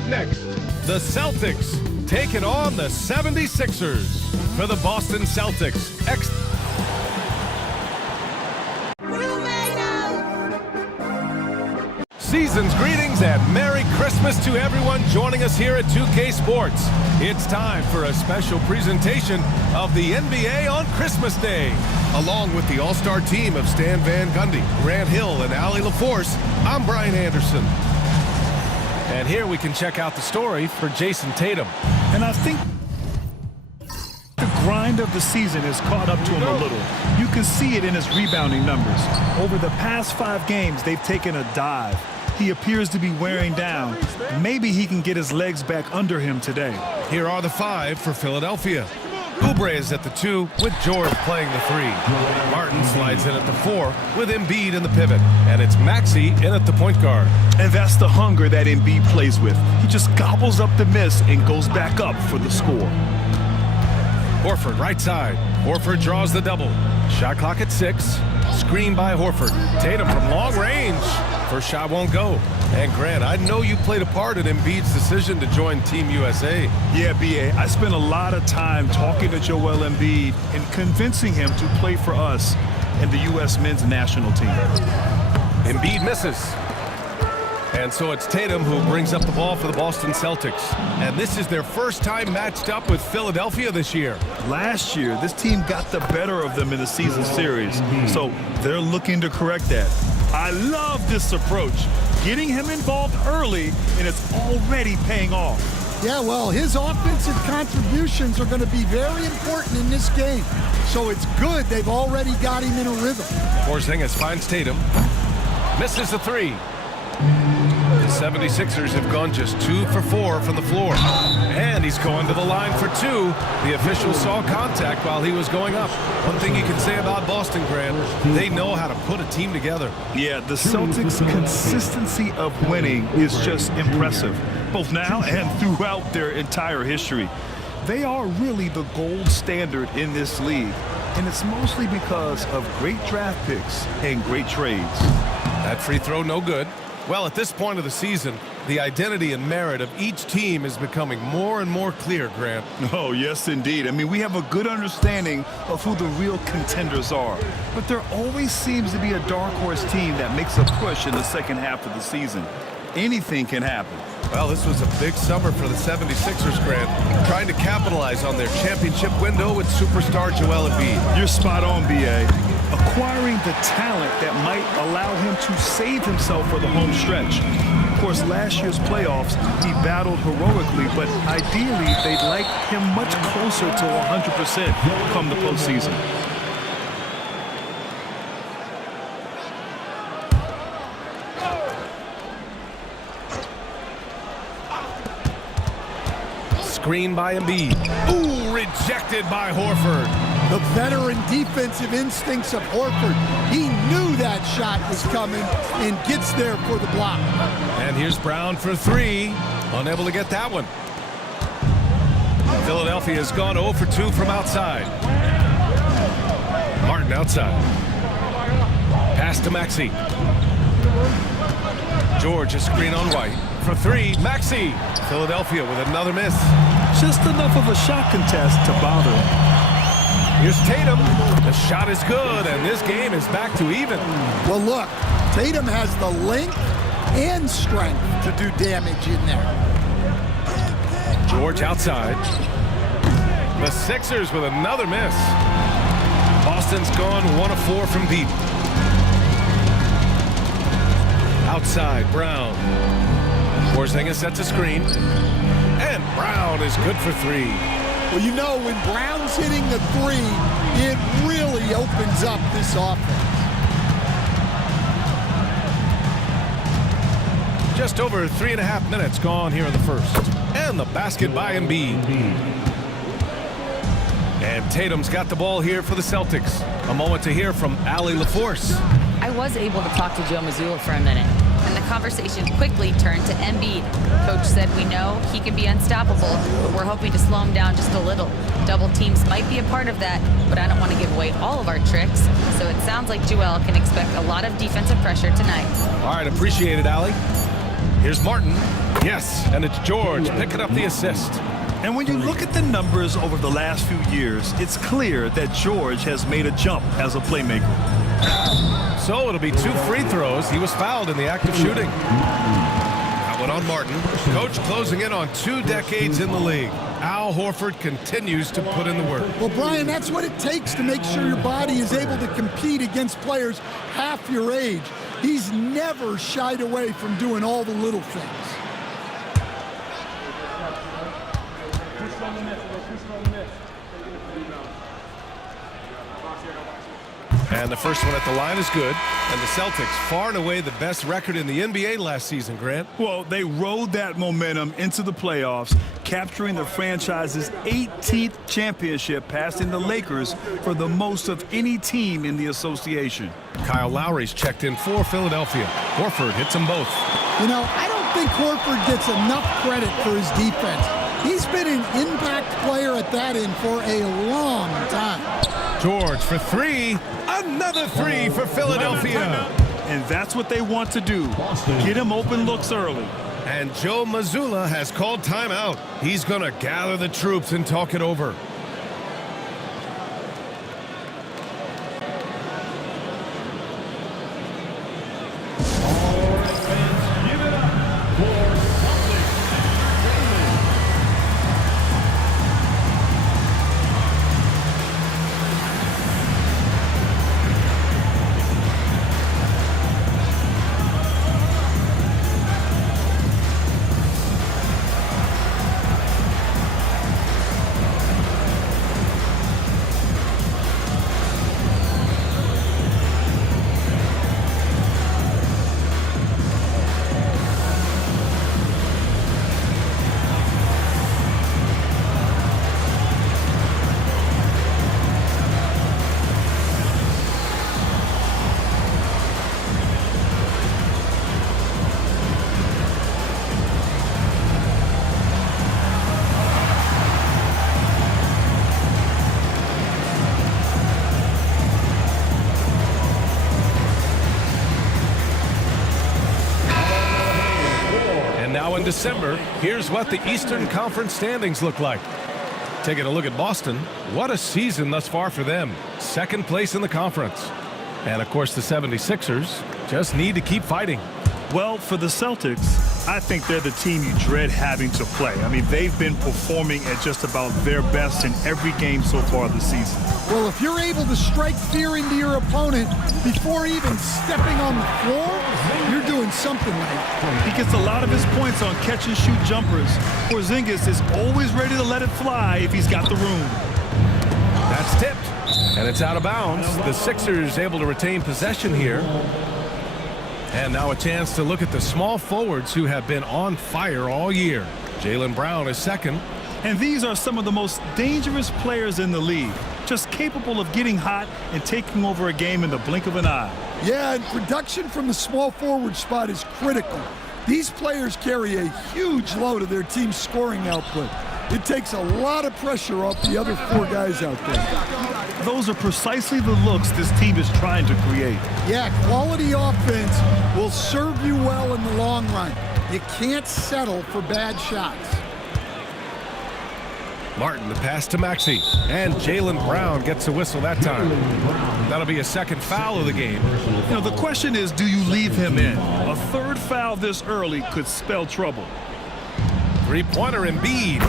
Up next, the Celtics taking on the 76ers. For the Boston Celtics, Season's greetings and Merry Christmas to everyone joining us here at 2K Sports. It's time for a special presentation of the NBA on Christmas Day. Along with the all-star team of Stan Van Gundy, Grant Hill, and Allie LaForce, I'm Brian Anderson. And here we can check out the story for Jason Tatum. And I think the grind of the season has caught up to him a little. You can see it in his rebounding numbers. Over the past 5 games, they've taken a dive. He appears to be wearing down. Maybe he can get his legs back under him today. Here are the 5 for Philadelphia. Oubre is at the 2 with George playing the 3. Martin slides in at the 4 with Embiid in the pivot. And it's Maxey in at the point guard. And that's the hunger that Embiid plays with. He just gobbles up the miss and goes back up for the score. Horford right side. Horford draws the double. Shot clock at 6. Screen by Horford. Tatum from long range. First shot won't go. And Grant, I know you played a part in Embiid's decision to join Team USA. Yeah, B.A., I spent a lot of time talking to Joel Embiid and convincing him to play for us and the U.S. men's national team. Embiid misses. And so it's Tatum who brings up the ball for the Boston Celtics. And this is their first time matched up with Philadelphia this year. Last year, this team got the better of them in the season series. So they're looking to correct that. I love this approach. Getting him involved early, and it's already paying off. Yeah, well, his offensive contributions are going to be very important in this game. So it's good they've already got him in a rhythm. Porzingis finds Tatum. Misses the 3. The 76ers have gone just 2 for 4 from the floor. And he's going to the line for 2. The official saw contact while he was going up. One thing you can say about Boston, Grant, they know how to put a team together. Yeah, the Celtics' consistency of winning is just impressive, both now and throughout their entire history. They are really the gold standard in this league, and it's mostly because of great draft picks and great trades. That free throw no good. Well, at this point of the season, the identity and merit of each team is becoming more and more clear, Grant. Oh, yes, indeed. I mean, we have a good understanding of who the real contenders are. But there always seems to be a dark horse team that makes a push in the second half of the season. Anything can happen. Well, this was a big summer for the 76ers, Grant, trying to capitalize on their championship window with superstar Joel Embiid. You're spot on, B.A. Acquiring the talent that might allow him to save himself for the home stretch. Of course, last year's playoffs, he battled heroically, but ideally, they'd like him much closer to 100% come the postseason. Screen by Embiid. Ooh, rejected by Horford. The veteran defensive instincts of Horford. He knew that shot was coming and gets there for the block. And here's Brown for 3. Unable to get that one. Philadelphia has gone 0 for 2 from outside. Martin outside. Pass to Maxey. George, a screen on White. For 3, Maxey. Philadelphia with another miss. Just enough of a shot contest to bother him. Here's Tatum. The shot is good, and this game is back to even. Well, look, Tatum has the length and strength to do damage in there. George outside. The Sixers with another miss. Boston's gone 1 of 4 from deep. Outside, Brown. Porzingis sets a screen. And Brown is good for 3. Well, you know, when Brown's hitting the 3, it really opens up this offense. Just over 3.5 minutes gone here in the first. And the basket by Embiid. And Tatum's got the ball here for the Celtics. A moment to hear from Allie LaForce. I was able to talk to Joe Mazzulla for a minute, and the conversation quickly turned to Embiid. Coach said we know he can be unstoppable, but we're hoping to slow him down just a little. Double teams might be a part of that, but I don't want to give away all of our tricks, so it sounds like Joel can expect a lot of defensive pressure tonight. All right, appreciate it, Allie. Here's Martin. Yes, and it's George picking up the assist. And when you look at the numbers over the last few years, it's clear that George has made a jump as a playmaker. So it'll be 2 free throws. He was fouled in the act of shooting. That one on Martin. Coach closing in on 2 decades in the league. Al Horford continues to put in the work. Well, Brian, that's what it takes to make sure your body is able to compete against players half your age. He's never shied away from doing all the little things. And the first one at the line is good. And the Celtics, far and away the best record in the NBA last season, Grant. Well, they rode that momentum into the playoffs, capturing the franchise's 18th championship, passing the Lakers for the most of any team in the association. Kyle Lowry's checked in for Philadelphia. Horford hits them both. You know, I don't think Horford gets enough credit for his defense. He's been an impact player at that end for a long time. George for 3. Another 3 for Philadelphia. And that's what they want to do. Get him open looks early. And Joe Mazzulla has called timeout. He's going to gather the troops and talk it over. In December, here's what the Eastern Conference standings look like. Taking a look at Boston, what a season thus far for them. 2nd place in the conference. And of course the 76ers just need to keep fighting. Well, for the Celtics, I think they're the team you dread having to play. I mean, they've been performing at just about their best in every game so far this season. Well, if you're able to strike fear into your opponent before even stepping on the floor, you're doing something right. He gets a lot of his points on catch-and-shoot jumpers. Porzingis is always ready to let it fly if he's got the room. That's tipped, and it's out of bounds. The Sixers able to retain possession here. And now a chance to look at the small forwards who have been on fire all year. Jaylen Brown is 2nd. And these are some of the most dangerous players in the league, just capable of getting hot and taking over a game in the blink of an eye. Yeah, and production from the small forward spot is critical. These players carry a huge load of their team's scoring output. It takes a lot of pressure off the other 4 guys out there. Those are precisely the looks this team is trying to create. Yeah, quality offense will serve you well in the long run. You can't settle for bad shots. Martin, the pass to Maxey. And Jaylen Brown gets a whistle that time. That'll be a 2nd foul of the game. You know, the question is, do you leave him in? A 3rd foul this early could spell trouble. 3-pointer Embiid.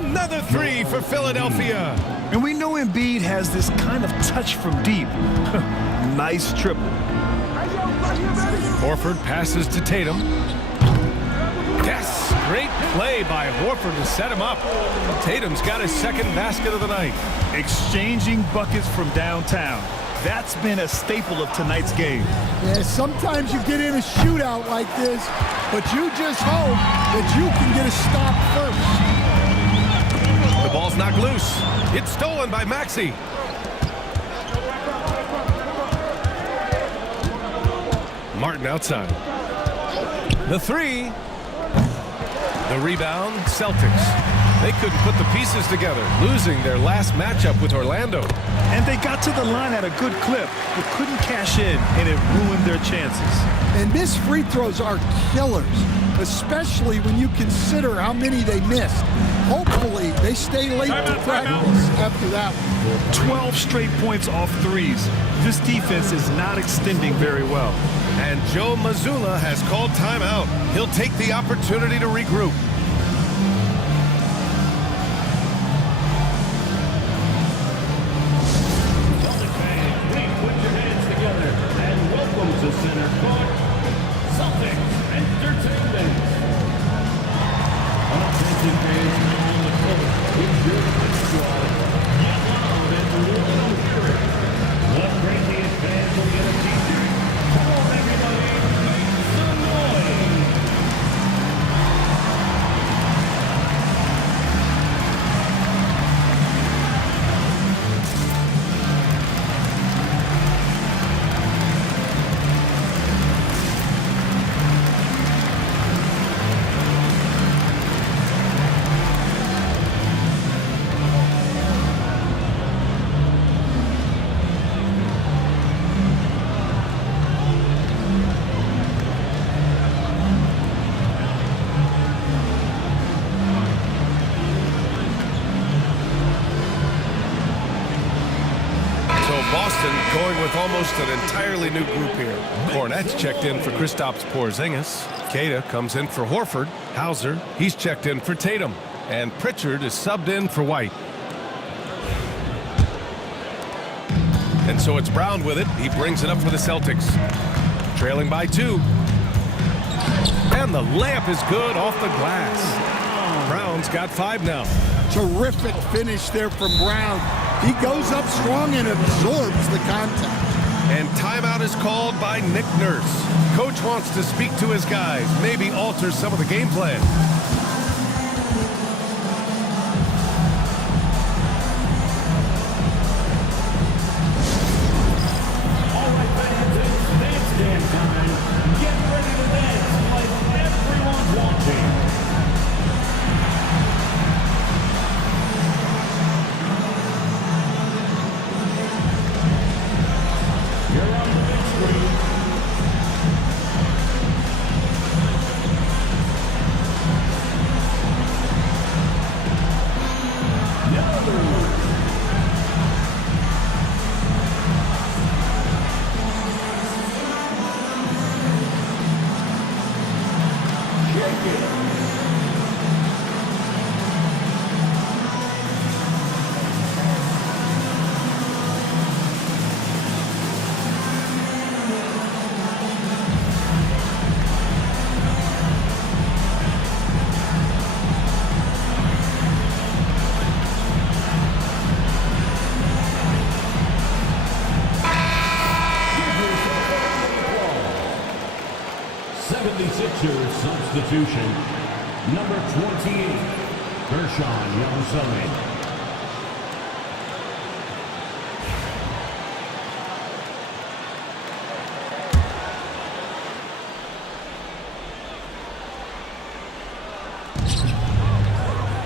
Another 3 for Philadelphia. And we know Embiid has this kind of touch from deep. Nice triple. Horford passes to Tatum. Yes, great play by Horford to set him up. Tatum's got his 2nd basket of the night. Exchanging buckets from downtown. That's been a staple of tonight's game. Yeah, sometimes you get in a shootout like this, but you just hope that you can get a stop first. The ball's knocked loose. It's stolen by Maxey. Martin outside. The 3. The rebound, Celtics. They couldn't put the pieces together, losing their last matchup with Orlando. And they got to the line at a good clip, but couldn't cash in, and it ruined their chances. And missed free throws are killers. especially when you consider how many they missed. Hopefully, they stay late to practice after that one. 12 straight points off threes. This defense is not extending very well. And Joe Mazzulla has called timeout. He'll take the opportunity to regroup. Celtic fans, please put your hands together and welcome to center court, Celtics Entertainment. Authentic fans now on the court. It's your pitch squad. Get loud and let them hear it. The craziest fans will get a t-shirt. Come on, everybody, make some noise. Boston going with almost an entirely new group here. Kornet's checked in for Kristaps Porzingis. Queta comes in for Horford. Hauser, he's checked in for Tatum. And Pritchard is subbed in for White. And so it's Brown with it. He brings it up for the Celtics. Trailing by 2. And the layup is good off the glass. Brown's got 5 now. Terrific finish there from Brown. He goes up strong and absorbs the contact. And timeout is called by Nick Nurse. Coach wants to speak to his guys, maybe alter some of the game plan. All right, fans, it's dance dance time. Get ready to dance like everyone's watching. You're on the big screen. Substitution, number 28, Gershon Young-Summit.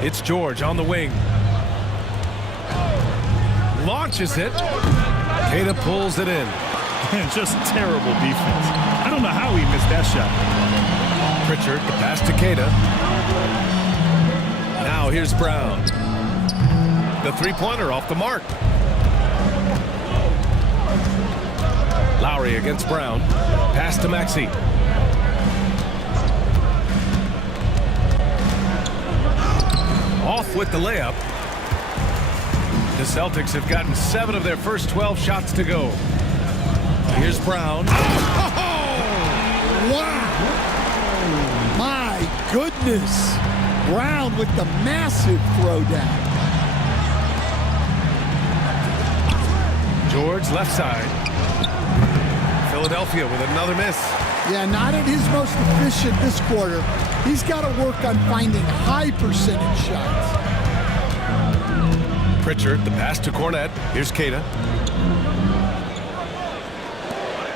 It's George on the wing. Launches it. Queta pulls it in. Just terrible defense. I don't know how he missed that shot. Pritchard, the pass to Queta. Now here's Brown. The three-pointer off the mark. Lowry against Brown. Pass to Maxey. Off with the layup. The Celtics have gotten 7 of their first 12 shots to go. Here's Brown. Wow! My goodness! Brown with the massive throwdown. George left side. Philadelphia with another miss. Yeah, not at his most efficient this quarter. He's got to work on finding high percentage shots. Pritchard, the pass to Kornet. Here's Queta.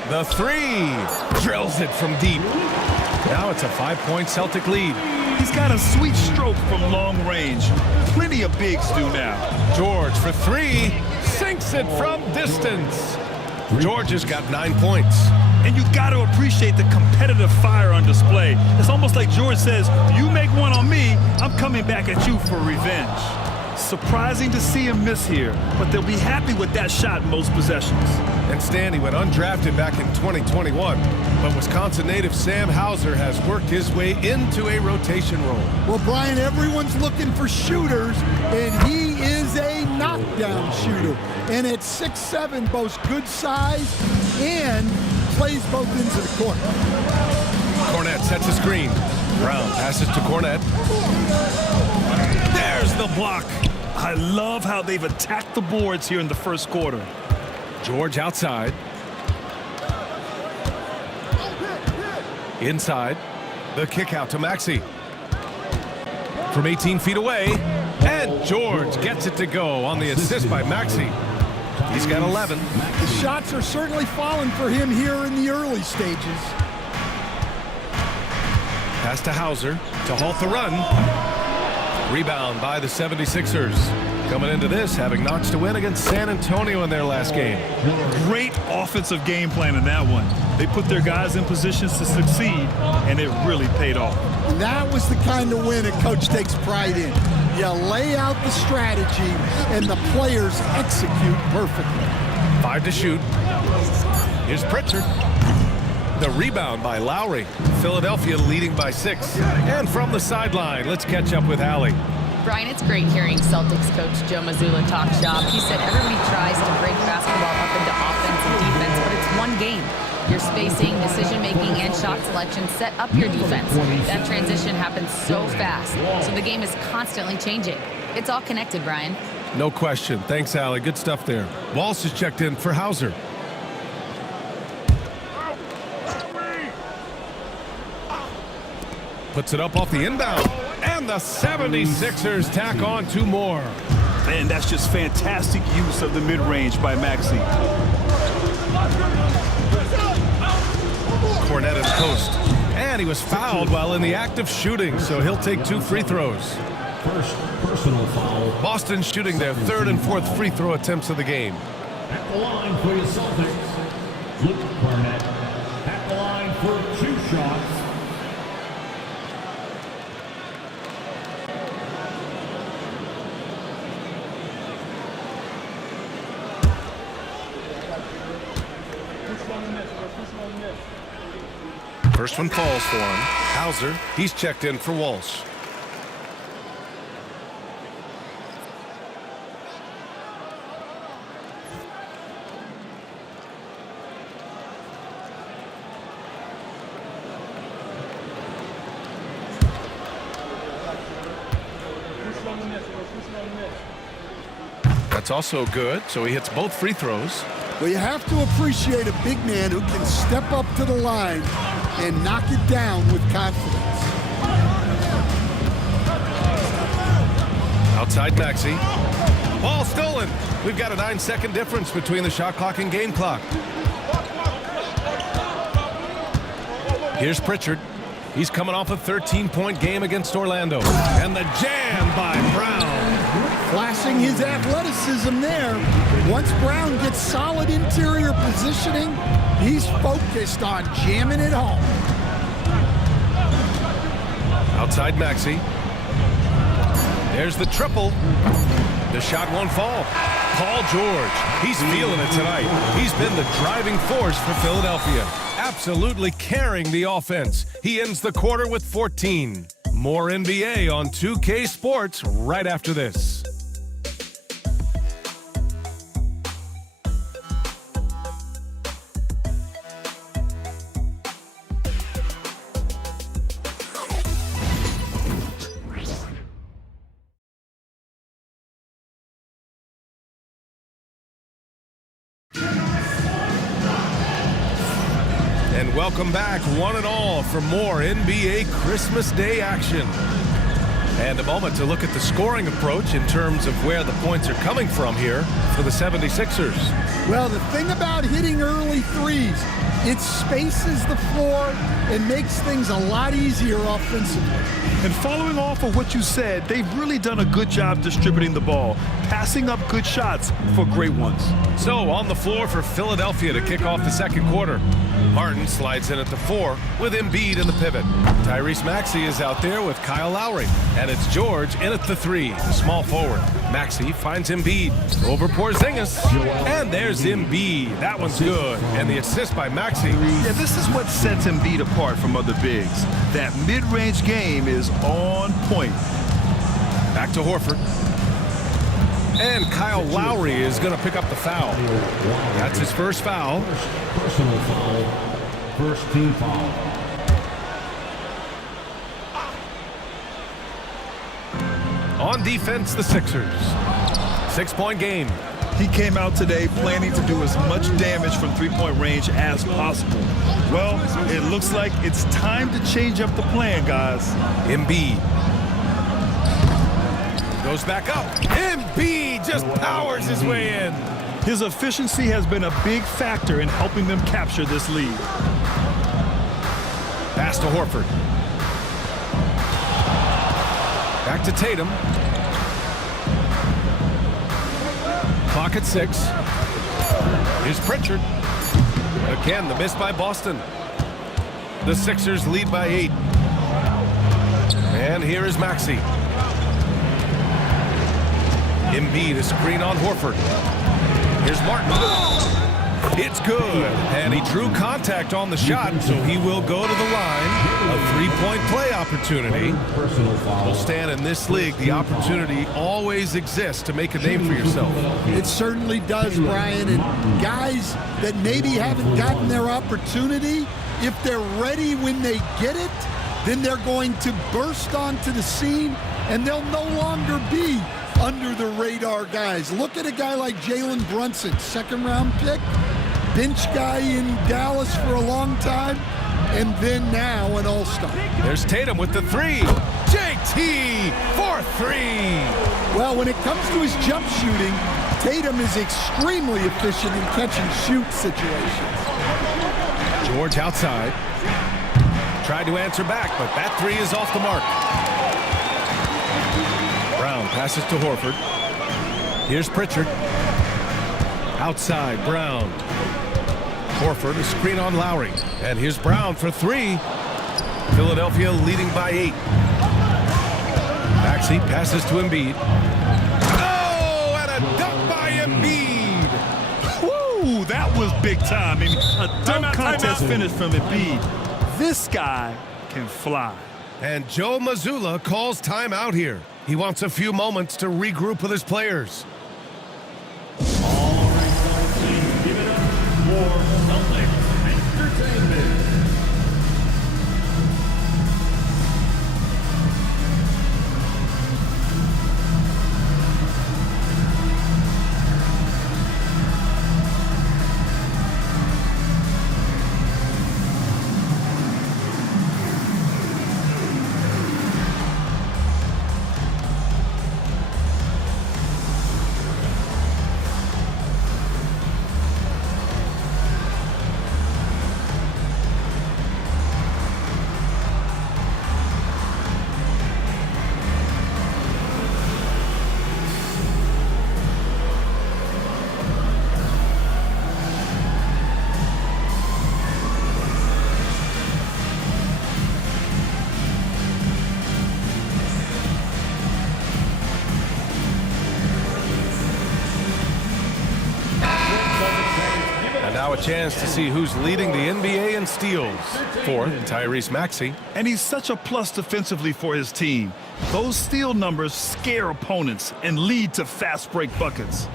The 3. Drills it from deep. Now it's a 5-point Celtic lead. He's got a sweet stroke from long range. Plenty of bigs do now. George for 3. Sinks it from distance. George has got 9 points. And you got to appreciate the competitive fire on display. It's almost like George says, you make one on me, I'm coming back at you for revenge. Surprising to see him miss here, but they'll be happy with that shot most possessions. And Stan, he went undrafted back in 2021, but Wisconsin native Sam Hauser has worked his way into a rotation role. Well, Brian, everyone's looking for shooters, and he is a knockdown shooter. And at 6'7", boasts good size and plays both ends of the court. Cornette sets a screen. Brown passes to Cornette. There's the block. I love how they've attacked the boards here in the first quarter. George outside. Inside. The kick out to Maxey. From 18 feet away. And George gets it to go on the assist by Maxey. He's got 11. The shots are certainly falling for him here in the early stages. Pass to Hauser to halt the run. Rebound by the 76ers. Coming into this, having notched a win against San Antonio in their last game. Great offensive game plan in that one. They put their guys in positions to succeed, and it really paid off. And that was the kind of win a coach takes pride in. You lay out the strategy, and the players execute perfectly. 5 to shoot. Here's Pritchard. The rebound by Lowry. Philadelphia leading by 6. And from the sideline, let's catch up with Allie. Brian, it's great hearing Celtics coach Joe Mazzulla talk shop. He said everybody tries to break basketball up into offense and defense, but it's one game. Your spacing, decision-making, and shot selection set up your defense. That transition happens so fast, so the game is constantly changing. It's all connected, Brian. No question. Thanks, Allie. Good stuff there. Walsh is checked in for Hauser. Puts it up off the inbound. And the 76ers tack on 2 more. And that's just fantastic use of the mid-range by Maxey. Cornette is post. And he was fouled while in the act of shooting, so he'll take 2 free throws. First personal foul. Boston shooting their 3rd and 4th free throw attempts of the game. At the line for your Celtics, Luke Cornette. At the line for 2 shots. First one falls for him. Hauser, he's checked in for Walsh. That's also good, so he hits both free throws. Well, you have to appreciate a big man who can step up to the line and knock it down with confidence. Outside Maxey. Ball stolen. We've got a 9-second difference between the shot clock and game clock. Here's Pritchard. He's coming off a 13-point game against Orlando. And the jam by Brown. Flashing his athleticism there. Once Brown gets solid interior positioning, he's focused on jamming it home. Outside Maxey. There's the triple. The shot won't fall. Paul George, he's feeling it tonight. He's been the driving force for Philadelphia. Absolutely carrying the offense. He ends the quarter with 14. More NBA on 2K Sports right after this. And welcome back, one and all, for more NBA Christmas Day action. And a moment to look at the scoring approach in terms of where the points are coming from here for the 76ers. Well, the thing about hitting early threes, It spaces the floor and makes things a lot easier offensively. And following off of what you said, they've really done a good job distributing the ball, passing up good shots for great ones. So on the floor for Philadelphia to kick off the second quarter. Martin slides in at the 4 with Embiid in the pivot. Tyrese Maxey is out there with Kyle Lowry. And it's George in at the 3, small forward. Maxey finds Embiid over Porzingis. And there's Embiid. That one's good. And the assist by Maxey. Yeah, this is what sets Embiid apart from other bigs. That mid-range game is on point. Back to Horford. And Kyle Lowry is going to pick up the foul. That's his first foul. Personal foul. First team foul. On defense, the Sixers. 6-point game. He came out today planning to do as much damage from three-point range as possible. Well, it looks like it's time to change up the plan, guys. Embiid. Goes back up. Embiid just powers his way in. His efficiency has been a big factor in helping them capture this lead. Pass to Horford. Back to Tatum. Clock at 6. Here's Pritchard. Again, the miss by Boston. The Sixers lead by 8. And here is Maxey. Embiid, a screen on Horford. Here's Martin. It's good. And he drew contact on the shot, so he will go to the line. A 3-point play opportunity. Personal foul. Will stand in this league. The opportunity always exists to make a name for yourself. It certainly does, Brian. And guys that maybe haven't gotten their opportunity, if they're ready when they get it, then they're going to burst onto the scene, and they'll no longer be under the radar guys. Look at a guy like Jalen Brunson, second-round pick, bench guy in Dallas for a long time, and then now an all-star. There's Tatum with the 3. JT for 3. Well, when it comes to his jump shooting, Tatum is extremely efficient in catch-and-shoot situations. George outside. Tried to answer back, but that 3 is off the mark. Brown passes to Horford. Here's Pritchard. Outside, Brown. Horford, a screen on Lowry. And here's Brown for 3. Philadelphia leading by 8. Maxey passes to Embiid. Oh, and a dunk by Embiid. Woo, that was big time. I mean, a dunk contest finish from Embiid. This guy can fly. And Joe Mazzulla calls timeout here. He wants a few moments to regroup with his players. All right, Celtics, give it up for Celtics Entertainment. Now a chance to see who's leading the NBA in steals. 4, Tyrese Maxey. And he's such a plus defensively for his team. Those steal numbers scare opponents and lead to fast break buckets.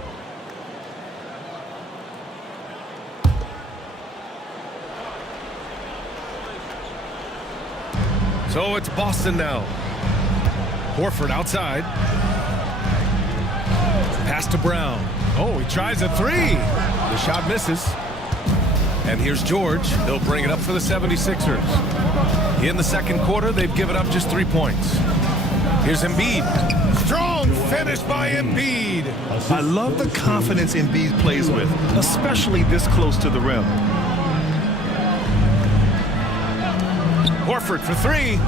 So it's Boston now. Horford outside. Pass to Brown. Oh, he tries a 3. The shot misses. And here's George. He'll bring it up for the 76ers. In the second quarter, they've given up just 3 points. Here's Embiid. Strong finish by Embiid. I love the confidence Embiid plays with, especially this close to the rim. Horford for three.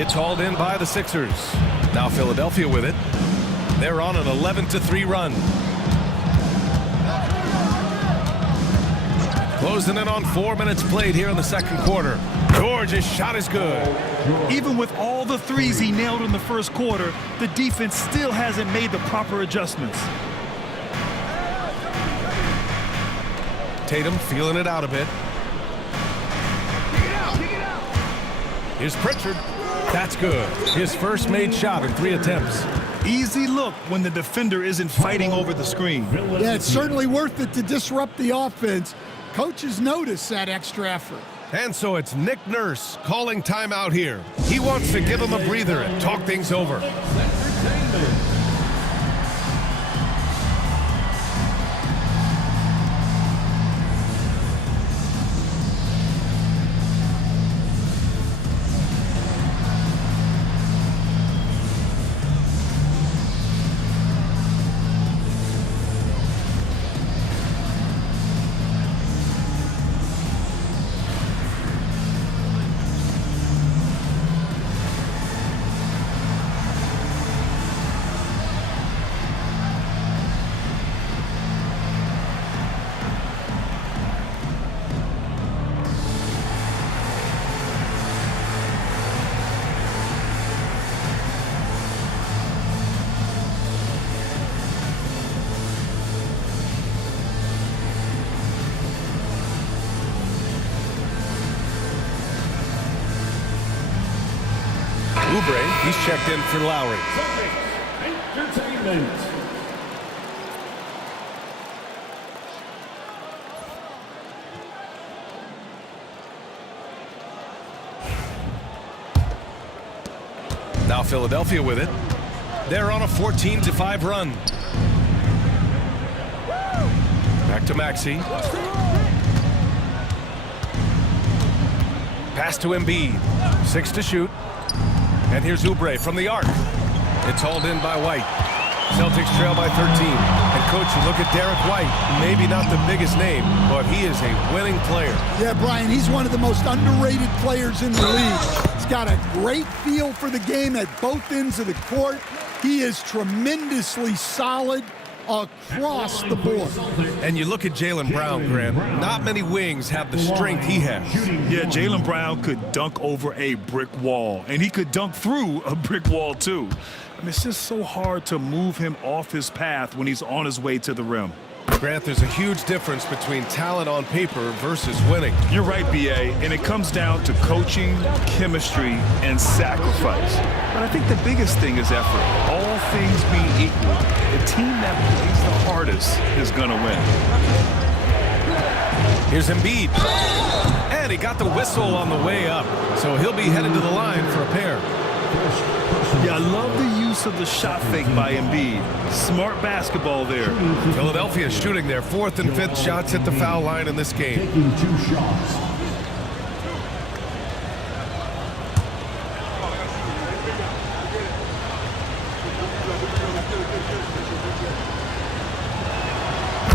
It's hauled in by the Sixers. Now Philadelphia with it. They're on an 11-3 run. Closing in on 4 minutes played here in the second quarter. George's shot is good. Even with all the threes he nailed in the first quarter, the defense still hasn't made the proper adjustments. Tatum feeling it out a bit. Here's Pritchard. That's good. His first made shot in 3 attempts. Easy look when the defender isn't fighting over the screen. Yeah, it's certainly worth it to disrupt the offense. Coaches notice that extra effort. And so it's Nick Nurse calling timeout here. He wants to give him a breather and talk things over. Oubre, he's checked in for Lowry. Entertainment. Now Philadelphia with it. They're on a 14-5 run. Back to Maxey. Pass to Embiid. 6 to shoot. And here's Oubre from the arc. It's hauled in by White. Celtics trail by 13. And, Coach, you look at Derek White, maybe not the biggest name, but he is a winning player. Yeah, Brian, he's one of the most underrated players in the league. He's got a great feel for the game at both ends of the court. He is tremendously solid across the board. And you look at Jaylen Brown, Grant. Not many wings have the strength he has. Yeah, Jaylen Brown could dunk over a brick wall, and he could dunk through a brick wall, too. I mean, it's just so hard to move him off his path when he's on his way to the rim. Grant, there's a huge difference between talent on paper versus winning. You're right, B.A., and it comes down to coaching, chemistry, and sacrifice. But I think the biggest thing is effort. All things being equal, the team that plays the hardest is going to win. Here's Embiid. And he got the whistle on the way up, so he'll be headed to the line for a pair. Yeah, I love the use of the shot fake by Embiid. Smart basketball there. Philadelphia shooting their 4th and 5th shots at the foul line in this game. Taking 2 shots.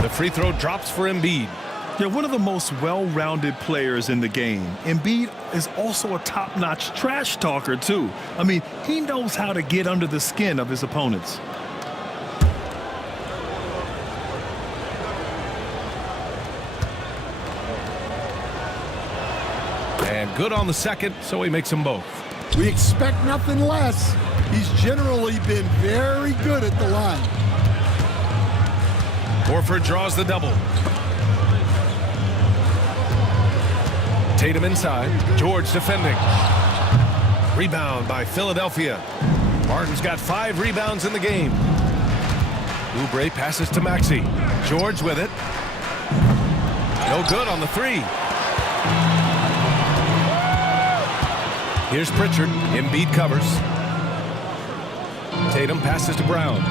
The free throw drops for Embiid. They're one of the most well-rounded players in the game. Embiid is also a top-notch trash talker, too. I mean, he knows how to get under the skin of his opponents. And good on the second, so he makes them both. We expect nothing less. He's generally been very good at the line. Horford draws the double. Tatum inside. George defending. Rebound by Philadelphia. Martin's got 5 rebounds in the game. Oubre passes to Maxey. George with it. No good on the 3. Here's Pritchard. Embiid covers. Tatum passes to Brown.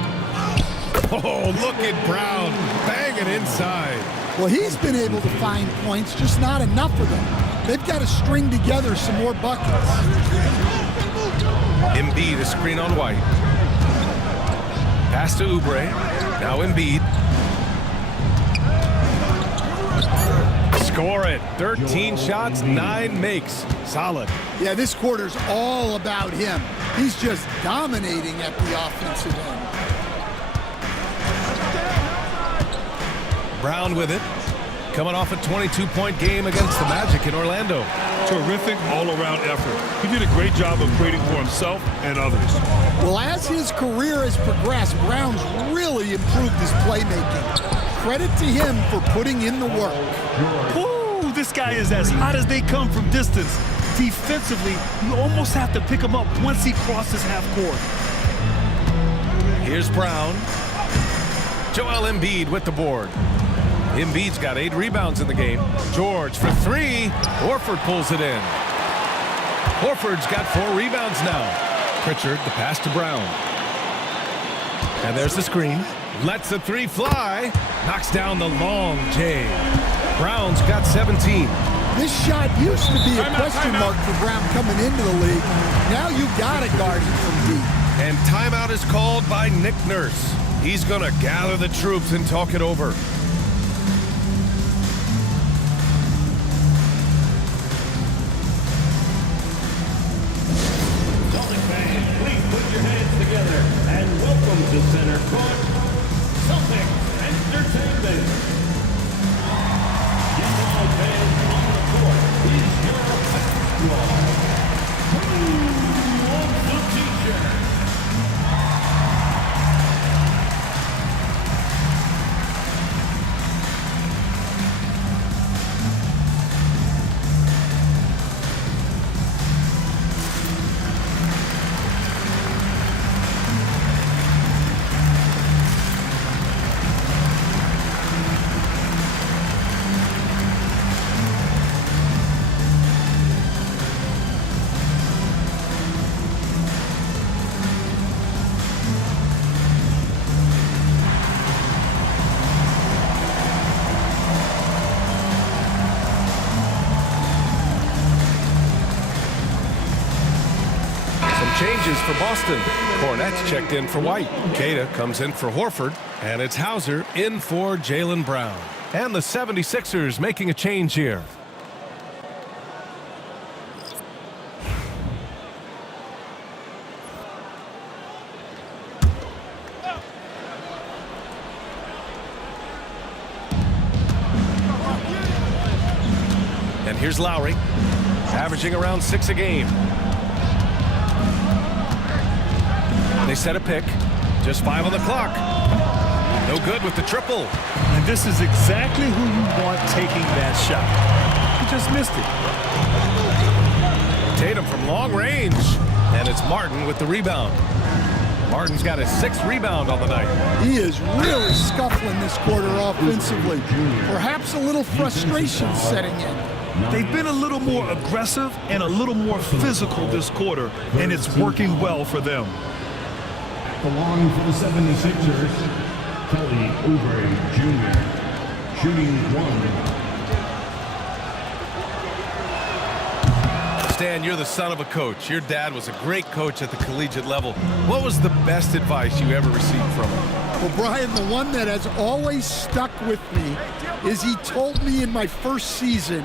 Oh, look at Brown banging inside. Well, he's been able to find points, just not enough of them. They've got to string together some more buckets. Embiid, a screen on White. Pass to Oubre. Now Embiid. score it. 13 shots, 9 makes. Solid. Yeah, this quarter's all about him. He's just dominating at the offensive end. Brown with it. Coming off a 22-point game against the Magic in Orlando. Terrific all-around effort. He did a great job of creating for himself and others. Well, as his career has progressed, Brown's really improved his playmaking. Credit to him for putting in the work. Ooh, this guy is as hot as they come from distance. Defensively, you almost have to pick him up once he crosses half court. Here's Brown. Joel Embiid with the board. Embiid's got 8 rebounds in the game. George for 3. Horford pulls it in. Horford's got 4 rebounds now. Pritchard, the pass to Brown. And there's the screen. Lets the 3 fly. Knocks down the long J. Brown's got 17. This shot used to be a question mark for Brown coming into the league. Now you got to guard it from deep. And timeout is called by Nick Nurse. He's going to gather the troops and talk it over. Celtics fans, please put your hands together and welcome to center court, Celtics Entertainment. Yellow fans on the court is your basketball. Who wants the t-shirt? Changes for Boston. Cornette's checked in for White. Queta comes in for Horford. And it's Hauser in for Jaylen Brown. And the 76ers making a change here. And here's Lowry, averaging around 6 a game. They set a pick. Just 5 on the clock. No good with the triple. And this is exactly who you want taking that shot. He just missed it. Tatum from long range. And it's Martin with the rebound. Martin's got his 6th rebound on the night. He is really scuffling this quarter offensively. Perhaps a little frustration setting in. They've been a little more aggressive and a little more physical this quarter, and it's working well for them. Belong for the 76ers, Kelly Oubre Jr. Shooting 1. Stan, you're the son of a coach. Your dad was a great coach at the collegiate level. What was the best advice you ever received from him? Well, Brian, the one that has always stuck with me is he told me in my first season,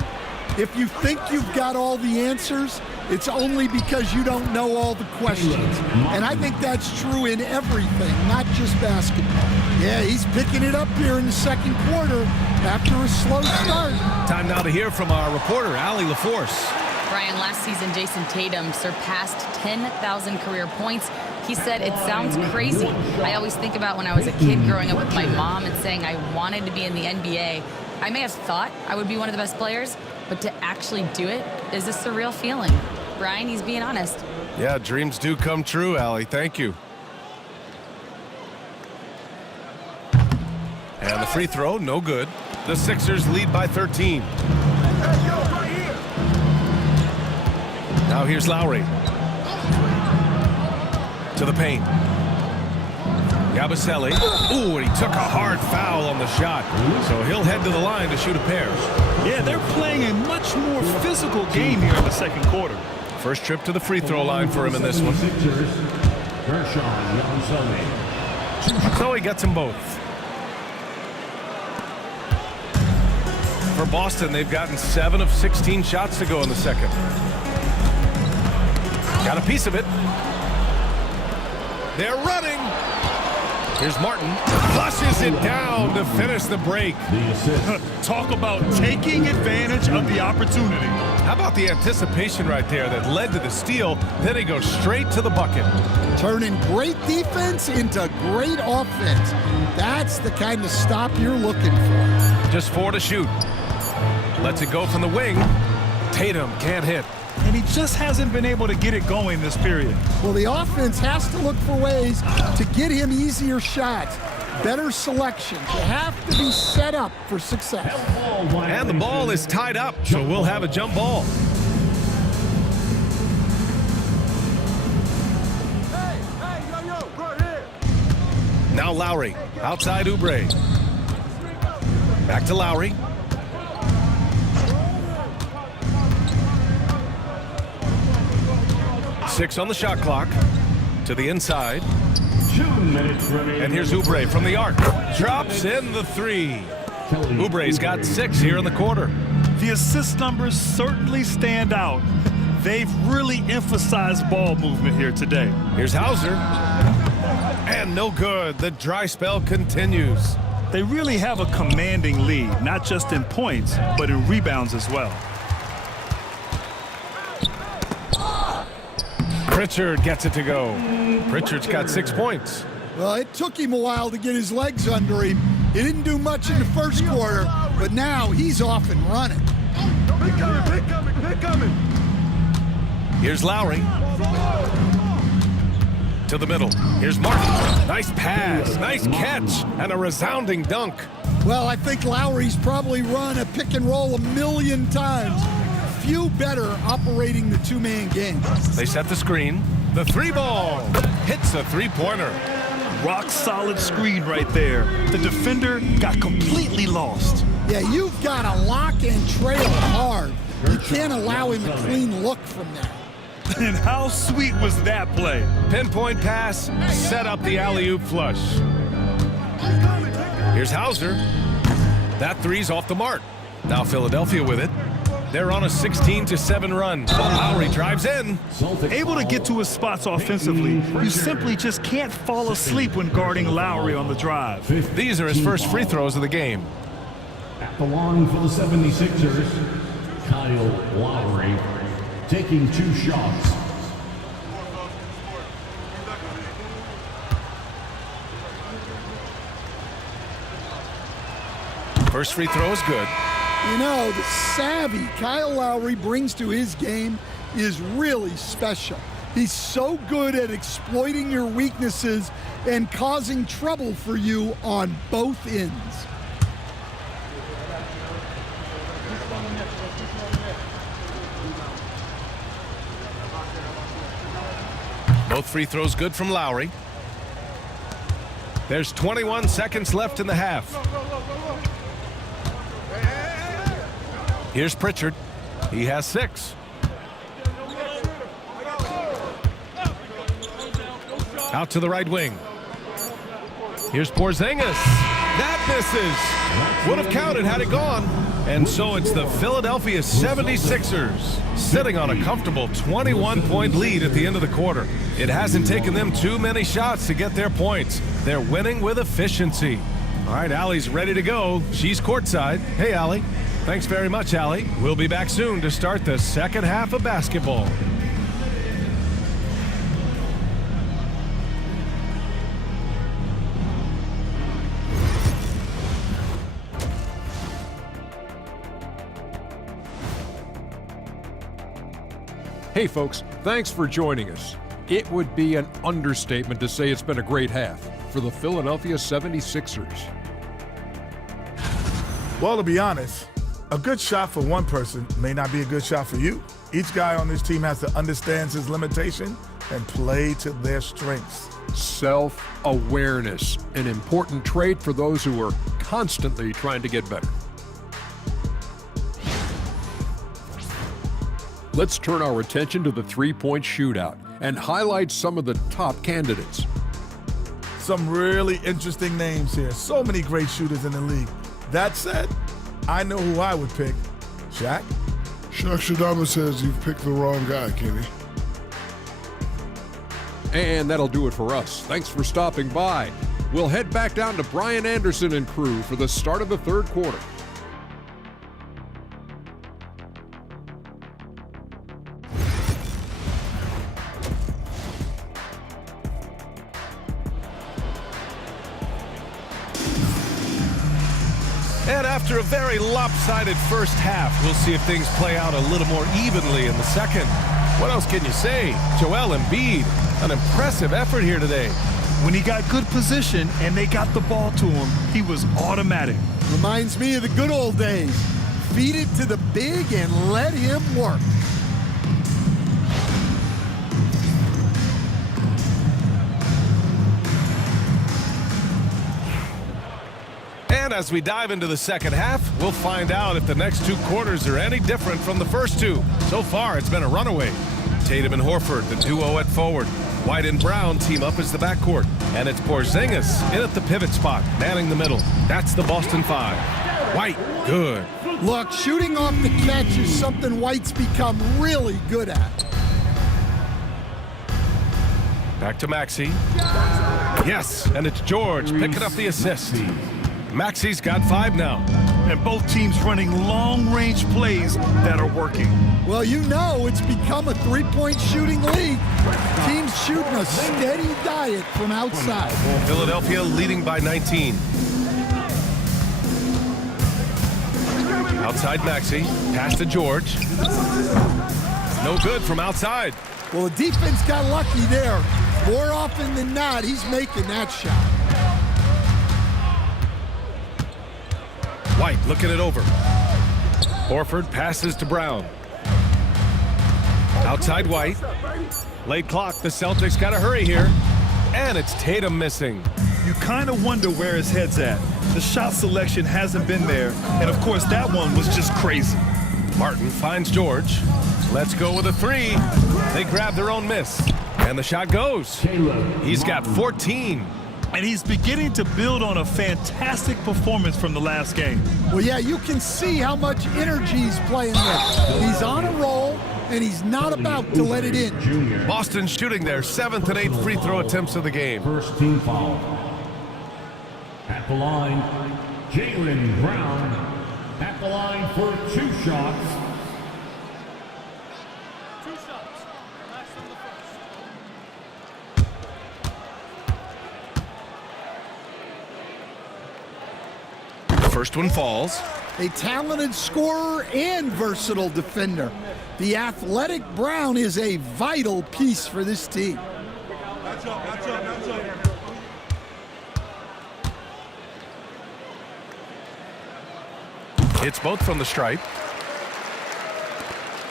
if you think you've got all the answers, it's only because you don't know all the questions. And I think that's true in everything, not just basketball. Yeah, he's picking it up here in the second quarter after a slow start. Time now to hear from our reporter, Allie LaForce. Brian, last season, Jason Tatum surpassed 10,000 career points. He said, it sounds crazy. I always think about when I was a kid growing up with my mom and saying I wanted to be in the NBA. I may have thought I would be one of the best players, but to actually do it is a surreal feeling. Brian, he's being honest. Yeah, dreams do come true, Allie. Thank you. And the free throw, no good. The Sixers lead by 13. Now here's Lowry. To the paint. Yabusele. Ooh, and he took a hard foul on the shot. So he'll head to the line to shoot a pair. Yeah, they're playing a much more physical game here in the second quarter. First trip to the free throw line for him in this one. So he gets them both. For Boston, they've gotten 7 of 16 shots to go in the second. Got a piece of it. They're running. Here's Martin. Flushes it down to finish the break. The assist. Talk about taking advantage of the opportunity. How about the anticipation right there that led to the steal? Then he goes straight to the bucket. Turning great defense into great offense. That's the kind of stop you're looking for. Just 4 to shoot. Lets it go from the wing. Tatum can't hit. And he just hasn't been able to get it going this period. Well, the offense has to look for ways to get him easier shots, better selection. You have to be set up for success. And the ball is tied up, so we'll have a jump ball. Now Lowry, outside Oubre. Back to Lowry. Six on the shot clock. To the inside. 2 minutes remaining. And here's Oubre from the arc. Drops in the 3. Oubre's got 6 here in the quarter. The assist numbers certainly stand out. They've really emphasized ball movement here today. Here's Hauser. And no good. The dry spell continues. They really have a commanding lead, not just in points, but in rebounds as well. Pritchard gets it to go. Pritchard's got 6 points. Well, it took him a while to get his legs under him. He didn't do much in the first quarter, but now he's off and running. Pick coming. Here's Lowry. To the middle. Here's Martin. Nice pass, nice catch, and a resounding dunk. Well, I think Lowry's probably run a pick and roll a million times. Few better operating the two-man game. They set the screen. The 3 ball hits a 3-pointer. Rock solid screen right there. The defender got completely lost. Yeah, you've got to lock and trail hard. You can't allow him a clean look from that. And how sweet was that play? Pinpoint pass, set up the alley-oop flush. Here's Hauser. That 3's off the mark. Now Philadelphia with it. They're on a 16-7 run. Lowry drives in. Able to get to his spots offensively, you simply just can't fall asleep when guarding Lowry on the drive. These are his first free throws of the game. At the line for the 76ers, Kyle Lowry taking 2 shots. First free throw is good. You know, the savvy Kyle Lowry brings to his game is really special. He's so good at exploiting your weaknesses and causing trouble for you on both ends. Both free throws good from Lowry. There's 21 seconds left in the half. Here's Pritchard. He has 6. Out to the right wing. Here's Porzingis. That misses. Would have counted had it gone. And so it's the Philadelphia 76ers sitting on a comfortable 21-point lead at the end of the quarter. It hasn't taken them too many shots to get their points. They're winning with efficiency. All right, Allie's ready to go. She's courtside. Hey, Allie. Thanks very much, Allie. We'll be back soon to start the second half of basketball. Hey folks, thanks for joining us. It would be an understatement to say it's been a great half for the Philadelphia 76ers. Well, to be honest, a good shot for one person may not be a good shot for you. Each guy on this team has to understand his limitation and play to their strengths. Self-awareness, an important trait for those who are constantly trying to get better. Let's turn our attention to the three-point shootout and highlight some of the top candidates. Some really interesting names here. So many great shooters in the league. That said, I know who I would pick. Shaq? Shaq Shadama says you've picked the wrong guy, Kenny. And that'll do it for us. Thanks for stopping by. We'll head back down to Brian Anderson and crew for the start of the third quarter. And after a very lopsided first half, we'll see if things play out a little more evenly in the second. What else can you say? Joel Embiid, an impressive effort here today. When he got good position and they got the ball to him, he was automatic. Reminds me of the good old days. Feed it to the big and let him work. And as we dive into the second half, we'll find out if the next two quarters are any different from the first two. So far, it's been a runaway. Tatum and Horford, the duo at forward. White and Brown team up as the backcourt. And it's Porzingis in at the pivot spot, manning the middle. That's the Boston Five. White, good. Look, shooting off the catch is something White's become really good at. Back to Maxey. Yes, and it's George picking up the assist. Maxey's got 5 now. And both teams running long-range plays that are working. Well, you know it's become a three-point shooting league. Teams shooting a steady diet from outside. Philadelphia leading by 19. Outside Maxey, pass to George. No good from outside. Well, the defense got lucky there. More often than not, he's making that shot. White looking it over. Horford passes to Brown. Outside White. Late clock, the Celtics got to hurry here. And it's Tatum missing. You kind of wonder where his head's at. The shot selection hasn't been there, and of course that one was just crazy. Martin finds George. Let's go with a 3. They grab their own miss. And the shot goes. He's got 14. And he's beginning to build on a fantastic performance from the last game. Well, yeah, you can see how much energy he's playing with. He's on a roll, and he's not about to let it in. Boston shooting their 7th and 8th free throw attempts of the game. First team foul. At the line, Jaylen Brown. At the line for 2 shots. First one falls. A talented scorer and versatile defender. The athletic Brown is a vital piece for this team. It's both from the stripe.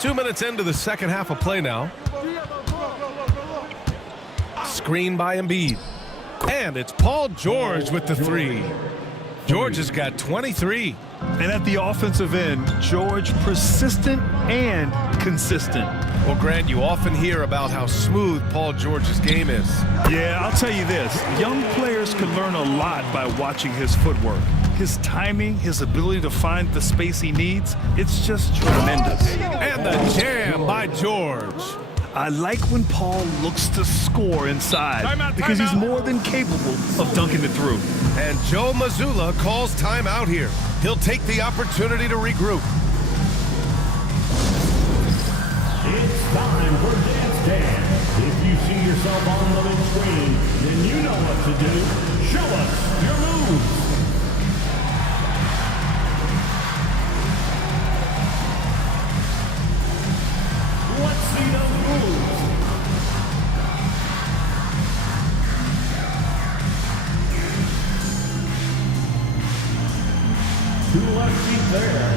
2 minutes into the second half of play now. Screen by Embiid. And it's Paul George with the 3. George has got 23. And at the offensive end, George persistent and consistent. Well, Grant, you often hear about how smooth Paul George's game is. Yeah, I'll tell you this. Young players can learn a lot by watching his footwork. His timing, his ability to find the space he needs, it's just tremendous. And the jam by George. I like when Paul looks to score inside because he's more than capable of dunking it through. And Joe Mazzulla calls timeout here. He'll take the opportunity to regroup. It's time for Dance Dance. If you see yourself on the big screen, then you know what to do. Show us your moves. Let's see those moves. Two left feet there.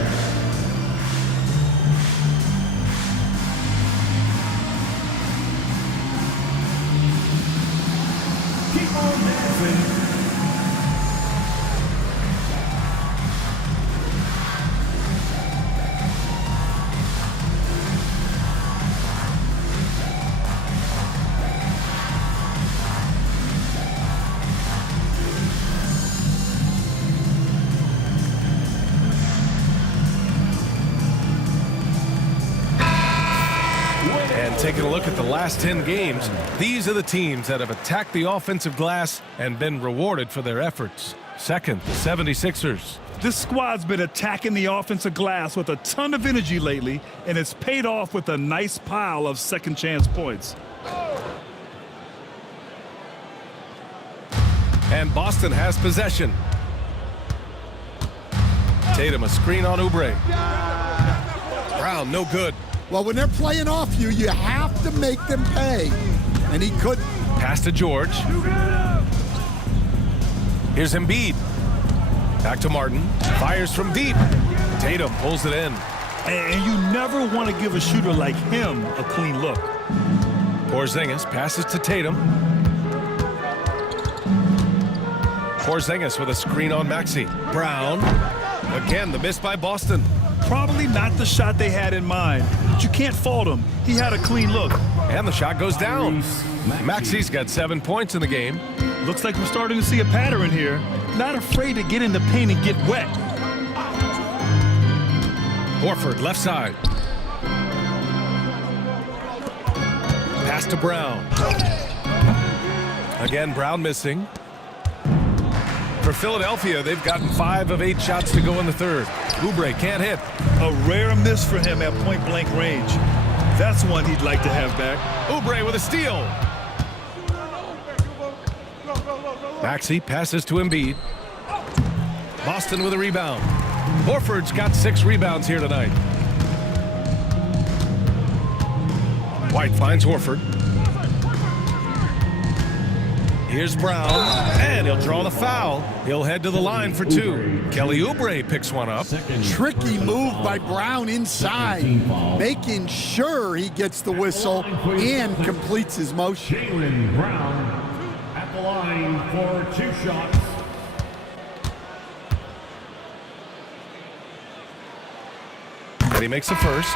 Keep on dancing. Taking a look at the last 10 games, these are the teams that have attacked the offensive glass and been rewarded for their efforts. Second, the 76ers. This squad's been attacking the offensive glass with a ton of energy lately, and it's paid off with a nice pile of second chance points. And Boston has possession. Tatum a screen on Oubre. Brown, no good. Well, when they're playing off you, you have to make them pay. And he couldn't. Pass to George. Here's Embiid. Back to Martin. Fires from deep. Tatum pulls it in. And you never want to give a shooter like him a clean look. Porzingis passes to Tatum. Porzingis with a screen on Maxey. Brown. Again, the miss by Boston. Probably not the shot they had in mind, but you can't fault him. He had a clean look. And the shot goes down. Maxey's got 7 points in the game. Looks like we're starting to see a pattern here. Not afraid to get in the paint and get wet. Horford, left side. Pass to Brown. Again, Brown missing. For Philadelphia, they've gotten 5 of 8 shots to go in the third. Oubre can't hit. A rare miss for him at point-blank range. That's one he'd like to have back. Oubre with a steal. Maxey passes to Embiid. Boston with a rebound. Horford's got 6 rebounds here tonight. White finds Horford. Here's Brown, and he'll draw the foul. He'll head to the line for 2. Kelly Oubre picks one up. Tricky move by Brown inside, making sure he gets the whistle and completes his motion. Jaylen Brown at the line for 2 shots. And he makes the first.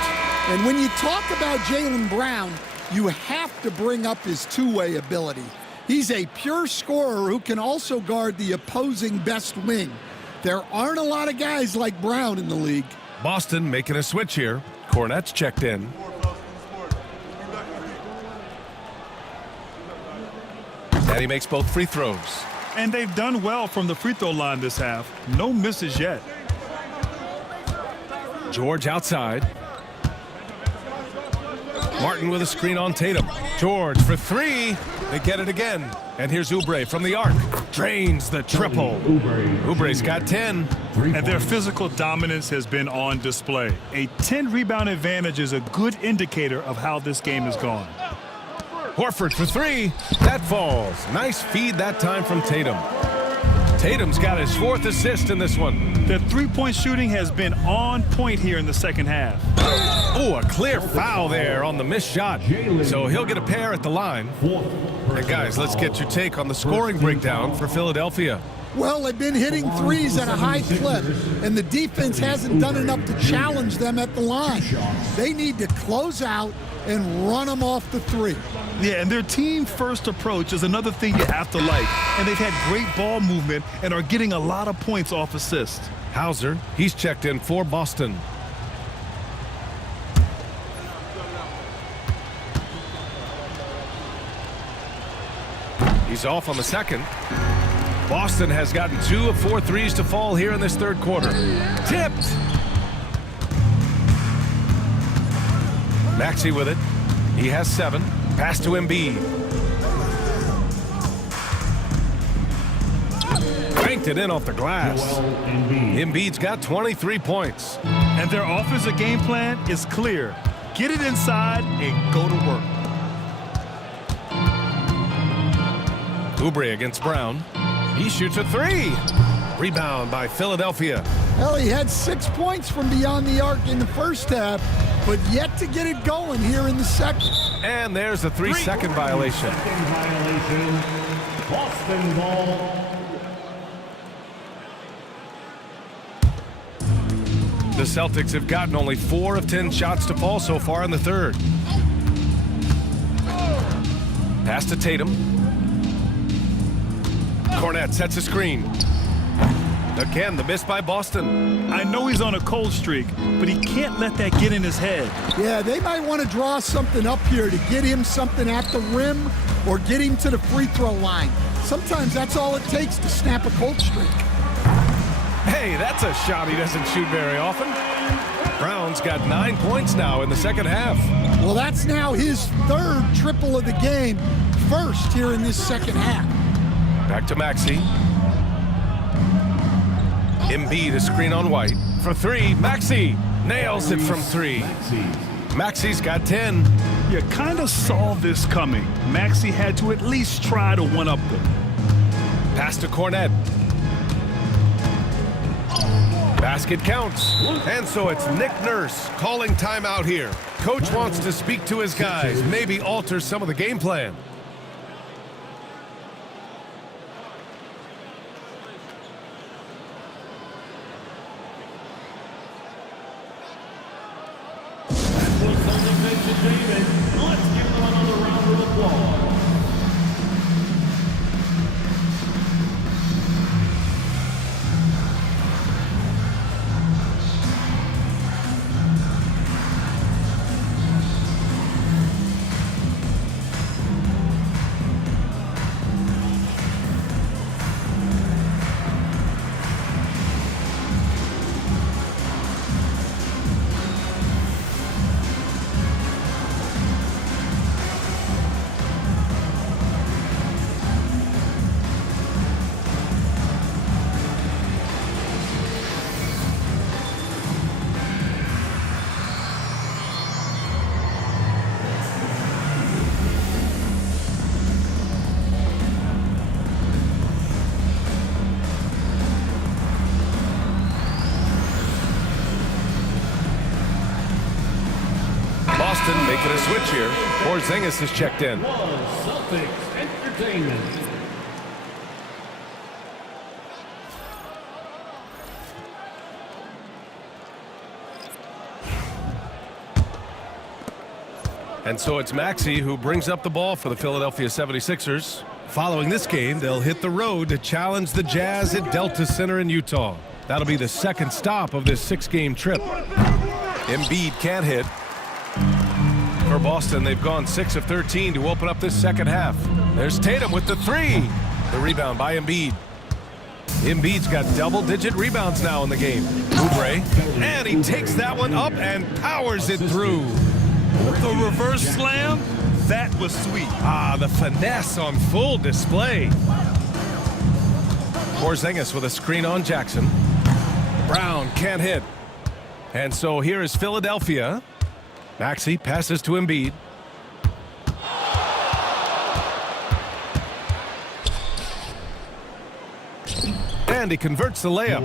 And when you talk about Jaylen Brown, you have to bring up his two-way ability. He's a pure scorer who can also guard the opposing best wing. There aren't a lot of guys like Brown in the league. Boston making a switch here. Cornette's checked in. And he makes both free throws. And they've done well from the free throw line this half. No misses yet. George outside. Martin with a screen on Tatum. George for 3. They get it again. And here's Oubre from the arc. Drains the triple. Oubre's got 10. And their physical dominance has been on display. A 10-rebound advantage is a good indicator of how this game has gone. Horford for 3. That falls. Nice feed that time from Tatum. Tatum's got his 4th assist in this one. The three-point shooting has been on point here in the second half. Oh, a clear foul there on the missed shot. So he'll get a pair at the line. And guys, let's get your take on the scoring breakdown for Philadelphia. Well, they've been hitting threes at a high clip, and the defense hasn't done enough to challenge them at the line. They need to close out and run them off the 3. Yeah, and their team-first approach is another thing you have to like. And they've had great ball movement and are getting a lot of points off assists. Hauser, he's checked in for Boston. He's off on the second. Boston has gotten 2 of 4 threes to fall here in this third quarter. Tipped. Maxey with it. He has 7. Pass to Embiid. Banked it in off the glass. Embiid's got 23 points. And their offensive game plan is clear. Get it inside and go to work. Oubre against Brown. He shoots a 3. Rebound by Philadelphia. Well, he had 6 points from beyond the arc in the first half, but yet to get it going here in the second. And there's a 3-second violation. Second violation. Boston ball. The Celtics have gotten only 4 of 10 shots to fall so far in the third. Pass to Tatum. Cornette sets a screen. Again, the miss by Boston. I know he's on a cold streak, but he can't let that get in his head. Yeah, they might want to draw something up here to get him something at the rim or get him to the free throw line. Sometimes that's all it takes to snap a cold streak. Hey, that's a shot he doesn't shoot very often. Brown's got 9 points now in the second half. Well, that's now his third triple of the game, first here in this second half. Back to Maxey. Embiid, a screen on White. For three, Maxey nails it from three. Maxey's got 10. You kind of saw this coming. Maxey had to at least try to one-up them. Pass to Cornette. Basket counts. And so it's Nick Nurse calling timeout here. Coach wants to speak to his guys, maybe alter some of the game plan. Let's give them another round of applause. Boston making a switch here. Porzingis is checked in. Celtics Entertainment. And so it's Maxey who brings up the ball for the Philadelphia 76ers. Following this game, they'll hit the road to challenge the Jazz at Delta Center in Utah. That'll be the second stop of this 6-game trip. Embiid can't hit. For Boston, they've gone 6 of 13 to open up this second half. There's Tatum with the three. The rebound by Embiid. Embiid's got double-digit rebounds now in the game. Oubre, and he takes that one up and powers it through. The reverse slam, that was sweet. Ah, the finesse on full display. Porzingis with a screen on Jackson. Brown can't hit. And so here is Philadelphia. Maxey passes to Embiid. And he converts the layup.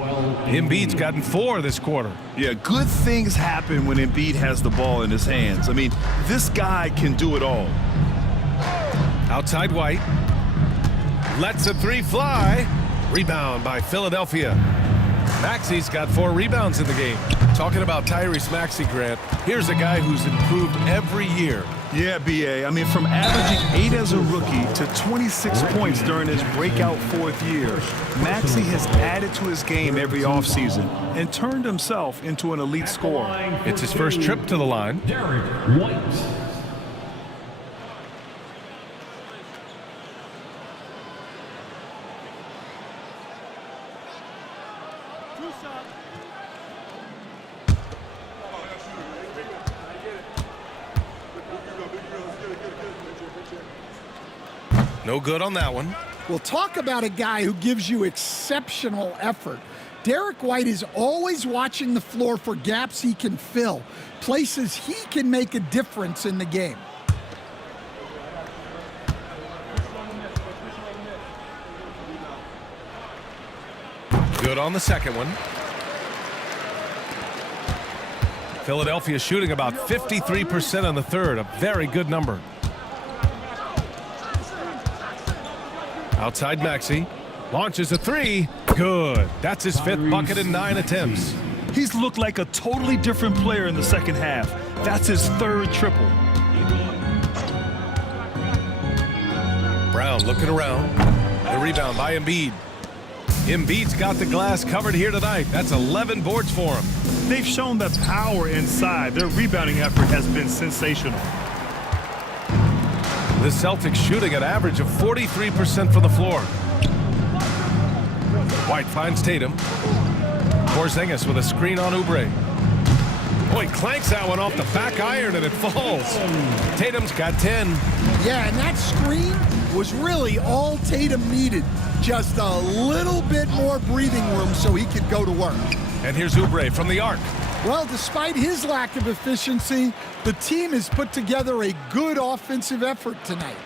Embiid's gotten 4 this quarter. Yeah, good things happen when Embiid has the ball in his hands. I mean, this guy can do it all. Outside White. Lets a three fly. Rebound by Philadelphia. Maxey's got 4 rebounds in the game. Talking about Tyrese Maxey, Grant, here's a guy who's improved every year. Yeah, BA. I mean, from averaging 8 as a rookie to 26 points during his breakout 4th year, Maxey has added to his game every offseason and turned himself into an elite scorer. It's his first trip to the line. Derek White. No good on that one. Well, talk about a guy who gives you exceptional effort. Derek White is always watching the floor for gaps he can fill, places he can make a difference in the game. Good on the second one. Philadelphia shooting about 53% on the third, a very good number. Outside Maxey, launches a three. Good. That's his 5th bucket in 9 attempts. He's looked like a totally different player in the second half. That's his 3rd triple. Brown looking around. The rebound by Embiid. Embiid's got the glass covered here tonight. That's 11 boards for him. They've shown the power inside. Their rebounding effort has been sensational. The Celtics shooting an average of 43% from the floor. White finds Tatum. Porzingis with a screen on Oubre. Oh, he clanks that one off the back iron and it falls. Tatum's got 10. Yeah, and that screen was really all Tatum needed. Just a little bit more breathing room so he could go to work. And here's Oubre from the arc. Well, despite his lack of efficiency, the team has put together a good offensive effort tonight.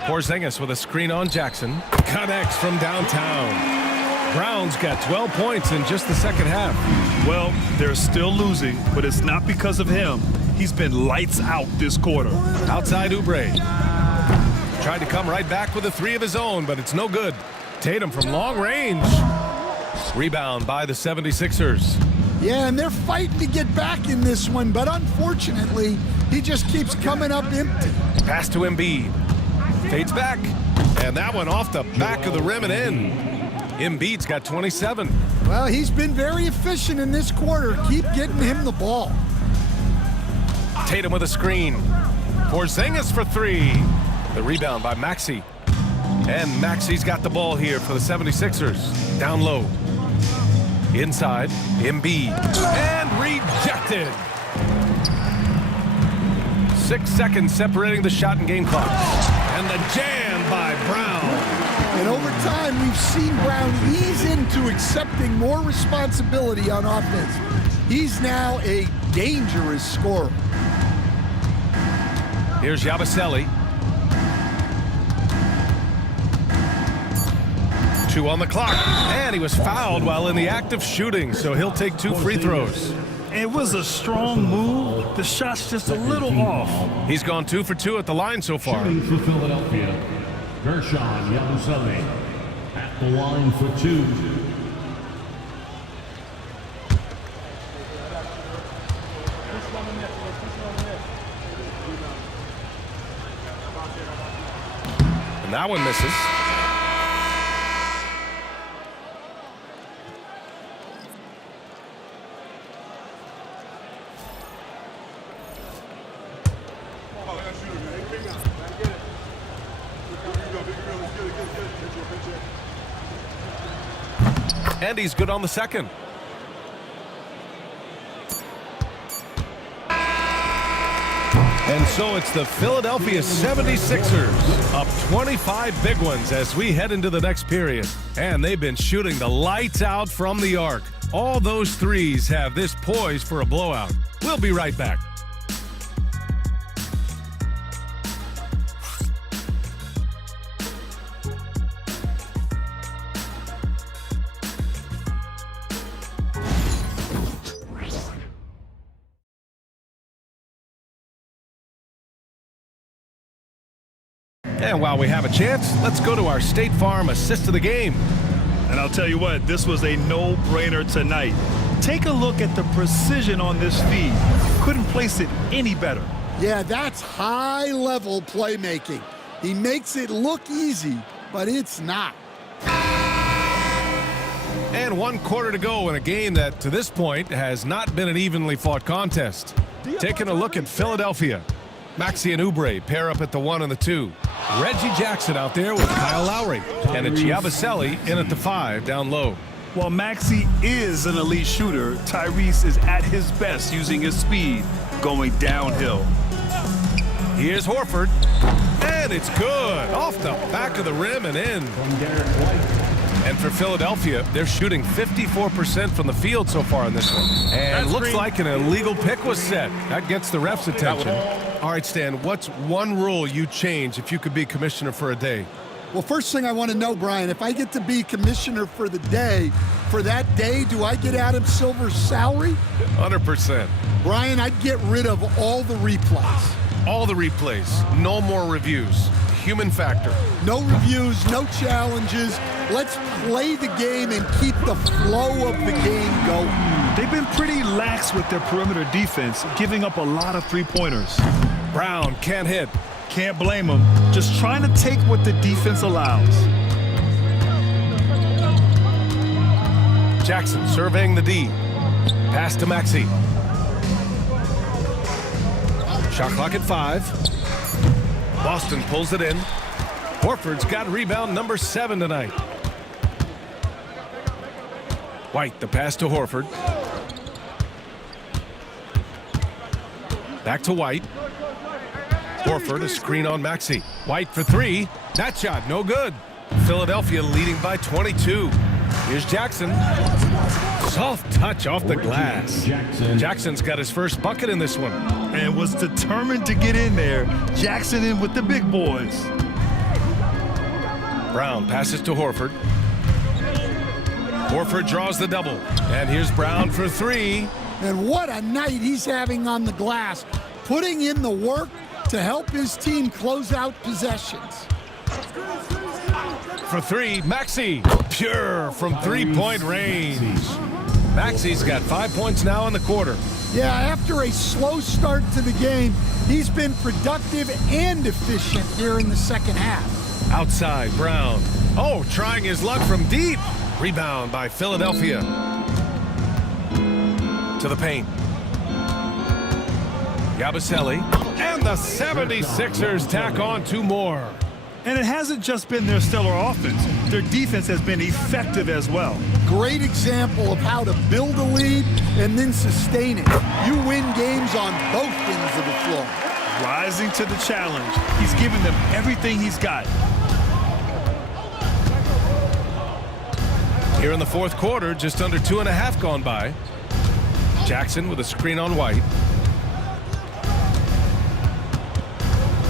Porzingis with a screen on Jackson. Connects from downtown. Brown's got 12 points in just the second half. Well, they're still losing, but it's not because of him. He's been lights out this quarter. Outside Oubre. Tried to come right back with a three of his own, but it's no good. Tatum from long range. Rebound by the 76ers. Yeah, and they're fighting to get back in this one, but unfortunately, he just keeps coming up empty. Pass to Embiid. Fades back. And that one off the back of the rim and in. Embiid's got 27. Well, he's been very efficient in this quarter. Keep getting him the ball. Tatum with a screen. Porzingis for three. The rebound by Maxey. And Maxey's got the ball here for the 76ers. Down low. Inside, Embiid. And rejected. 6 seconds separating the shot and game clock. And the jam by Brown. And over time, we've seen Brown ease into accepting more responsibility on offense. He's now a dangerous scorer. Here's Yabusele. 2 on the clock. And he was fouled while in the act of shooting, so he'll take 2 free throws. It was a strong move. The shot's just a little off. He's gone 2 for 2 at the line so far. Shooting for Philadelphia, Gershon Yabusele at the line for 2. And that one misses. And he's good on the second. And so it's the Philadelphia 76ers up 25 big ones as we head into the next period. And they've been shooting the lights out from the arc. All those threes have this poised for a blowout. We'll be right back. And while we have a chance, let's go to our State Farm assist of the game. And I'll tell you what, this was a no-brainer tonight. Take a look at the precision on this feed. Couldn't place it any better. Yeah, that's high-level playmaking. He makes it look easy, but it's not. And 1 quarter to go in a game that, to this point, has not been an evenly fought contest. Taking a look at Philadelphia. Maxey and Oubre pair up at the 1 and the 2. Reggie Jackson out there with Kyle Lowry. And it's Yabusele in at the 5 down low. While Maxey is an elite shooter, Tyrese is at his best using his speed, going downhill. Here's Horford. And it's good. Off the back of the rim and in. And for Philadelphia, they're shooting 54% from the field so far in this one. And looks like an illegal pick was set. That gets the ref's attention. All right, Stan, what's one rule you'd change if you could be commissioner for a day? Well, first thing I want to know, Brian, if I get to be commissioner for the day, for that day, do I get Adam Silver's salary? 100%. Brian, I'd get rid of all the replays. All the replays. No more reviews. Human factor. No reviews, no challenges. Let's play the game and keep the flow of the game going. They've been pretty lax with their perimeter defense, giving up a lot of three-pointers. Brown can't hit. can't blame him. Just trying to take what the defense allows. Jackson surveying the D. Pass to Maxey. Shot clock at 5. Boston pulls it in. Horford's got rebound number 7 tonight. White, the pass to Horford. Back to White. Horford, a screen on Maxey. White for 3. That shot, no good. Philadelphia leading by 22. Here's Jackson. Soft touch off the glass. Jackson's got his first bucket in this one. And was determined to get in there. Jackson in with the big boys. Brown passes to Horford. Horford draws the double. And here's Brown for 3. And what a night he's having on the glass, putting in the work to help his team close out possessions. For 3, Maxey. Pure from three-point range. Maxey's got 5 points now in the quarter. Yeah, after a slow start to the game, he's been productive and efficient here in the second half. Outside, Brown. Oh, trying his luck from deep. Rebound by Philadelphia. To the paint. Yabusele. And the 76ers tack on 2 more. And it hasn't just been their stellar offense. Their defense has been effective as well. Great example of how to build a lead and then sustain it. You win games on both ends of the floor. Rising to the challenge. He's given them everything he's got. Here in the fourth quarter, just under 2.5 gone by. Jackson with a screen on White.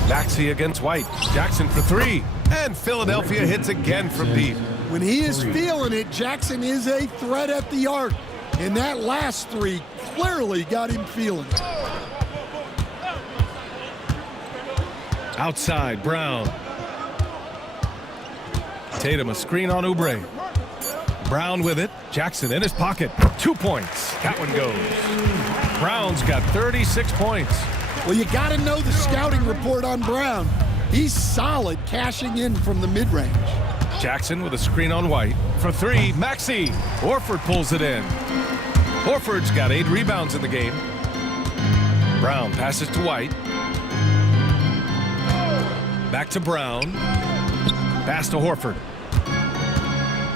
Maxey against White. Jackson for 3. And Philadelphia hits again from deep. When he is feeling it, Jackson is a threat at the arc. And that last 3 clearly got him feeling it. Outside, Brown. Tatum a screen on Oubre. Brown with it. Jackson in his pocket. 2 points. That one goes. Brown's got 36 points. Well, you got to know the scouting report on Brown. He's solid cashing in from the mid-range. Jackson with a screen on White. For 3, Maxey. Horford pulls it in. Horford's got 8 rebounds in the game. Brown passes to White. Back to Brown. Pass to Horford.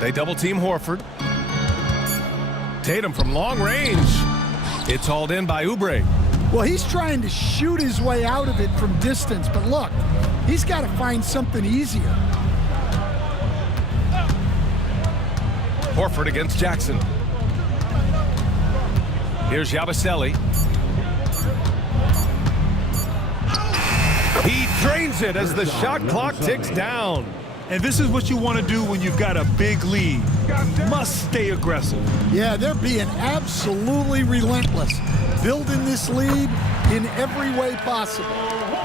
They double-team Horford. Tatum from long range. It's hauled in by Oubre. Well, he's trying to shoot his way out of it from distance, but look, he's got to find something easier. Horford against Jackson. Here's Yabusele. He drains it as the shot clock ticks down. And this is what you want to do when you've got a big lead. Must stay aggressive. Yeah, they're being absolutely relentless, building this lead in every way possible.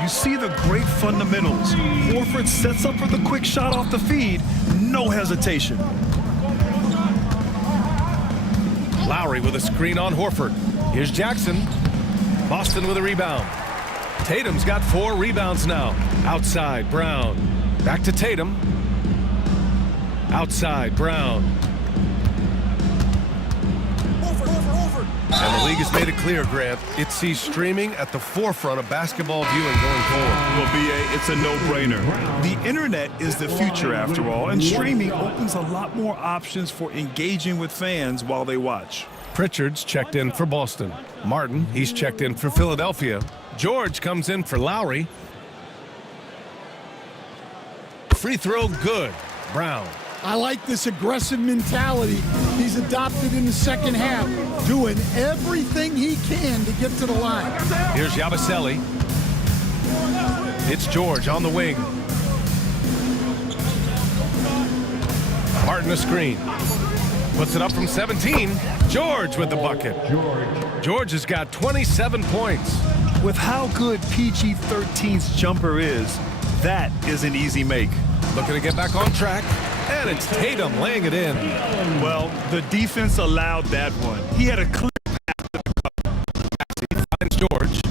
You see the great fundamentals. Horford sets up for the quick shot off the feed. No hesitation. Lowry with a screen on Horford. Here's Jackson. Boston with a rebound. Tatum's got 4 rebounds now. Outside, Brown. Back to Tatum. Outside, Brown. And the league has made it clear, Grant. It sees streaming at the forefront of basketball viewing going forward. Well, BA, it's a no-brainer. The internet is the future, after all, and streaming opens a lot more options for engaging with fans while they watch. Pritchard's checked in for Boston. Martin, he's checked in for Philadelphia. George comes in for Lowry. Free throw good. Brown. I like this aggressive mentality he's adopted in the second half, doing everything he can to get to the line. Here's Yabusele. It's George on the wing. Martin a screen. Puts it up from 17. George with the bucket. George has got 27 points. With how good PG-13's jumper is, that is an easy make. Looking to get back on track. And it's Tatum laying it in. Well, the defense allowed that one. He had a clear path to the cup. Finds George.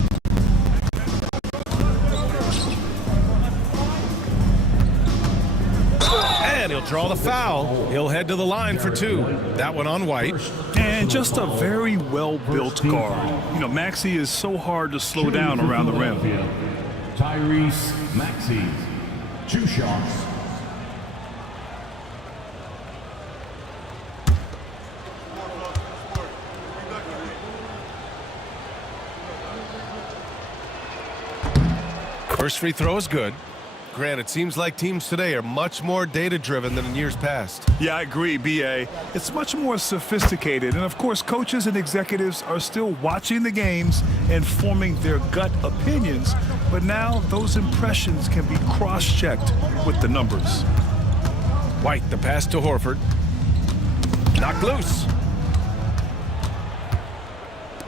They'll draw the foul. He'll head to the line for 2. That one on White. And just a very well-built guard. You know, Maxey is so hard to slow down around the rim. Tyrese Maxey, 2 shots. First free throw is good. Grant, it seems like teams today are much more data-driven than in years past. Yeah, I agree, B.A. It's much more sophisticated. And, of course, coaches and executives are still watching the games and forming their gut opinions. But now those impressions can be cross-checked with the numbers. White, the pass to Horford. Knocked loose.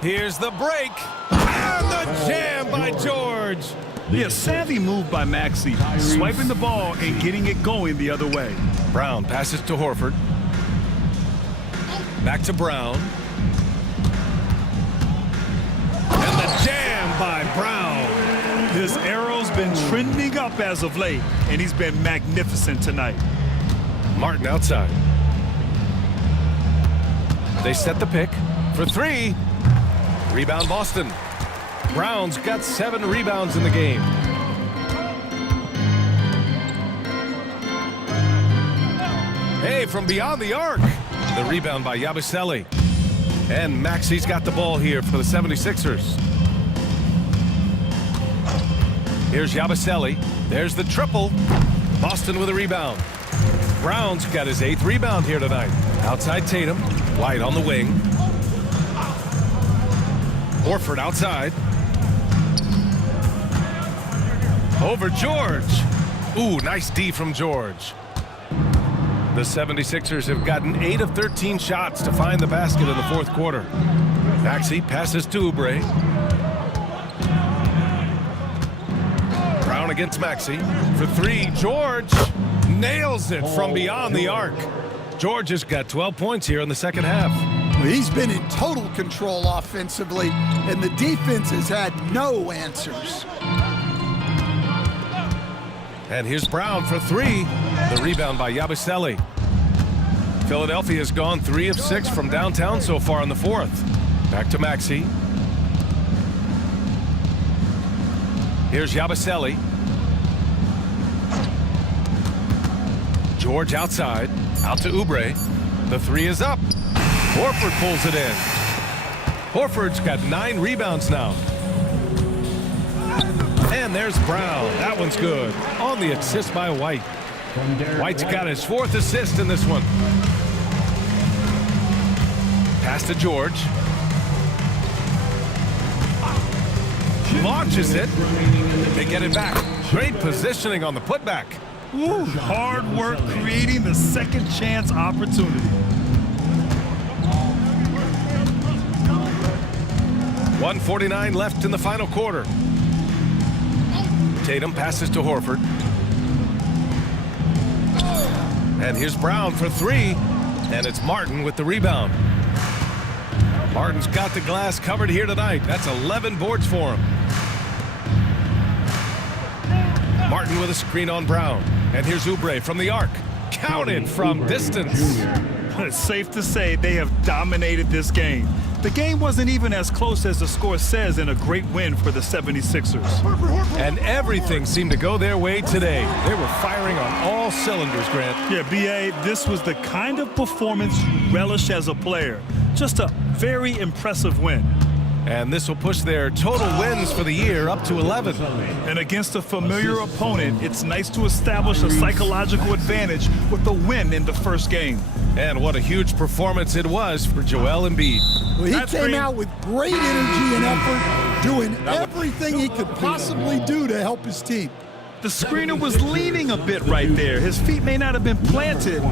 Here's the break. And the jam by George. Yeah, savvy move by Maxey, swiping the ball and getting it going the other way. Brown passes to Horford. Back to Brown. And the jam by Brown. His arrow's been trending up as of late, and he's been magnificent tonight. Martin outside. They set the pick for 3. Rebound Boston. Brown's got 7 rebounds in the game. Hey, from beyond the arc. The rebound by Yabusele. And Maxey's got the ball here for the 76ers. Here's Yabusele. There's the triple. Boston with a rebound. Brown's got his 8th rebound here tonight. Outside Tatum. White on the wing. Horford outside. Over George. Ooh, nice D from George. The 76ers have gotten 8 of 13 shots to find the basket in the 4th quarter. Maxey passes to Oubre. Brown against Maxey for 3. George nails it from beyond the arc. George has got 12 points here in the second half. He's been in total control offensively, and the defense has had no answers. And here's Brown for 3. The rebound by Yabusele. Philadelphia has gone 3 of 6 from downtown so far in the 4th. Back to Maxey. Here's Yabusele. George outside. Out to Oubre. The 3 is up. Horford pulls it in. Horford's got 9 rebounds now. And there's Brown. That one's good. On the assist by White. White's got his 4th assist in this one. Pass to George. Launches it. They get it back. Great positioning on the putback. Ooh, hard work creating the second chance opportunity. 1:49 left in the final quarter. Tatum passes to Horford. And here's Brown for 3. And it's Martin with the rebound. Martin's got the glass covered here tonight. That's 11 boards for him. Martin with a screen on Brown. And here's Oubre from the arc. Counted from distance. It's safe to say they have dominated this game. The game wasn't even as close as the score says in a great win for the 76ers. And everything seemed to go their way today. They were firing on all cylinders, Grant. Yeah, B.A., this was the kind of performance you relish as a player. Just a very impressive win. And this will push their total wins for the year up to 11. And against a familiar opponent, it's nice to establish a psychological advantage with a win in the first game. And what a huge performance it was for Joel Embiid. Well, he came out with great energy and effort, doing everything he could possibly do to help his team. The screener was leaning a bit right there. His feet may not have been planted.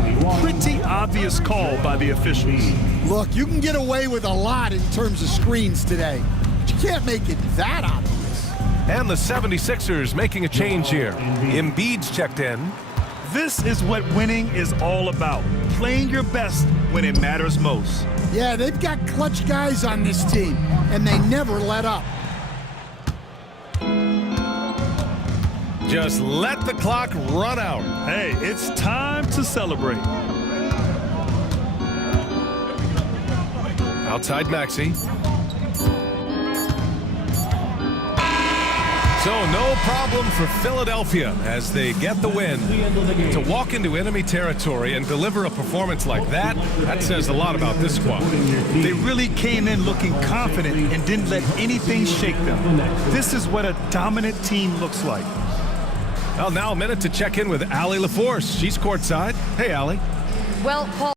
Pretty obvious call by the officials. Look, you can get away with a lot in terms of screens today, but you can't make it that obvious. And the 76ers making a change here. Embiid's checked in. This is what winning is all about. Playing your best when it matters most. Yeah, they've got clutch guys on this team, and they never let up. just let the clock run out. Hey, it's time to celebrate. Outside Maxey. So no problem for Philadelphia as they get the win. To walk into enemy territory and deliver a performance like that, that says a lot about this squad. They really came in looking confident and didn't let anything shake them. This is what a dominant team looks like. Well, now a minute to check in with Allie LaForce. She's courtside. Hey, Allie. Well, Paul,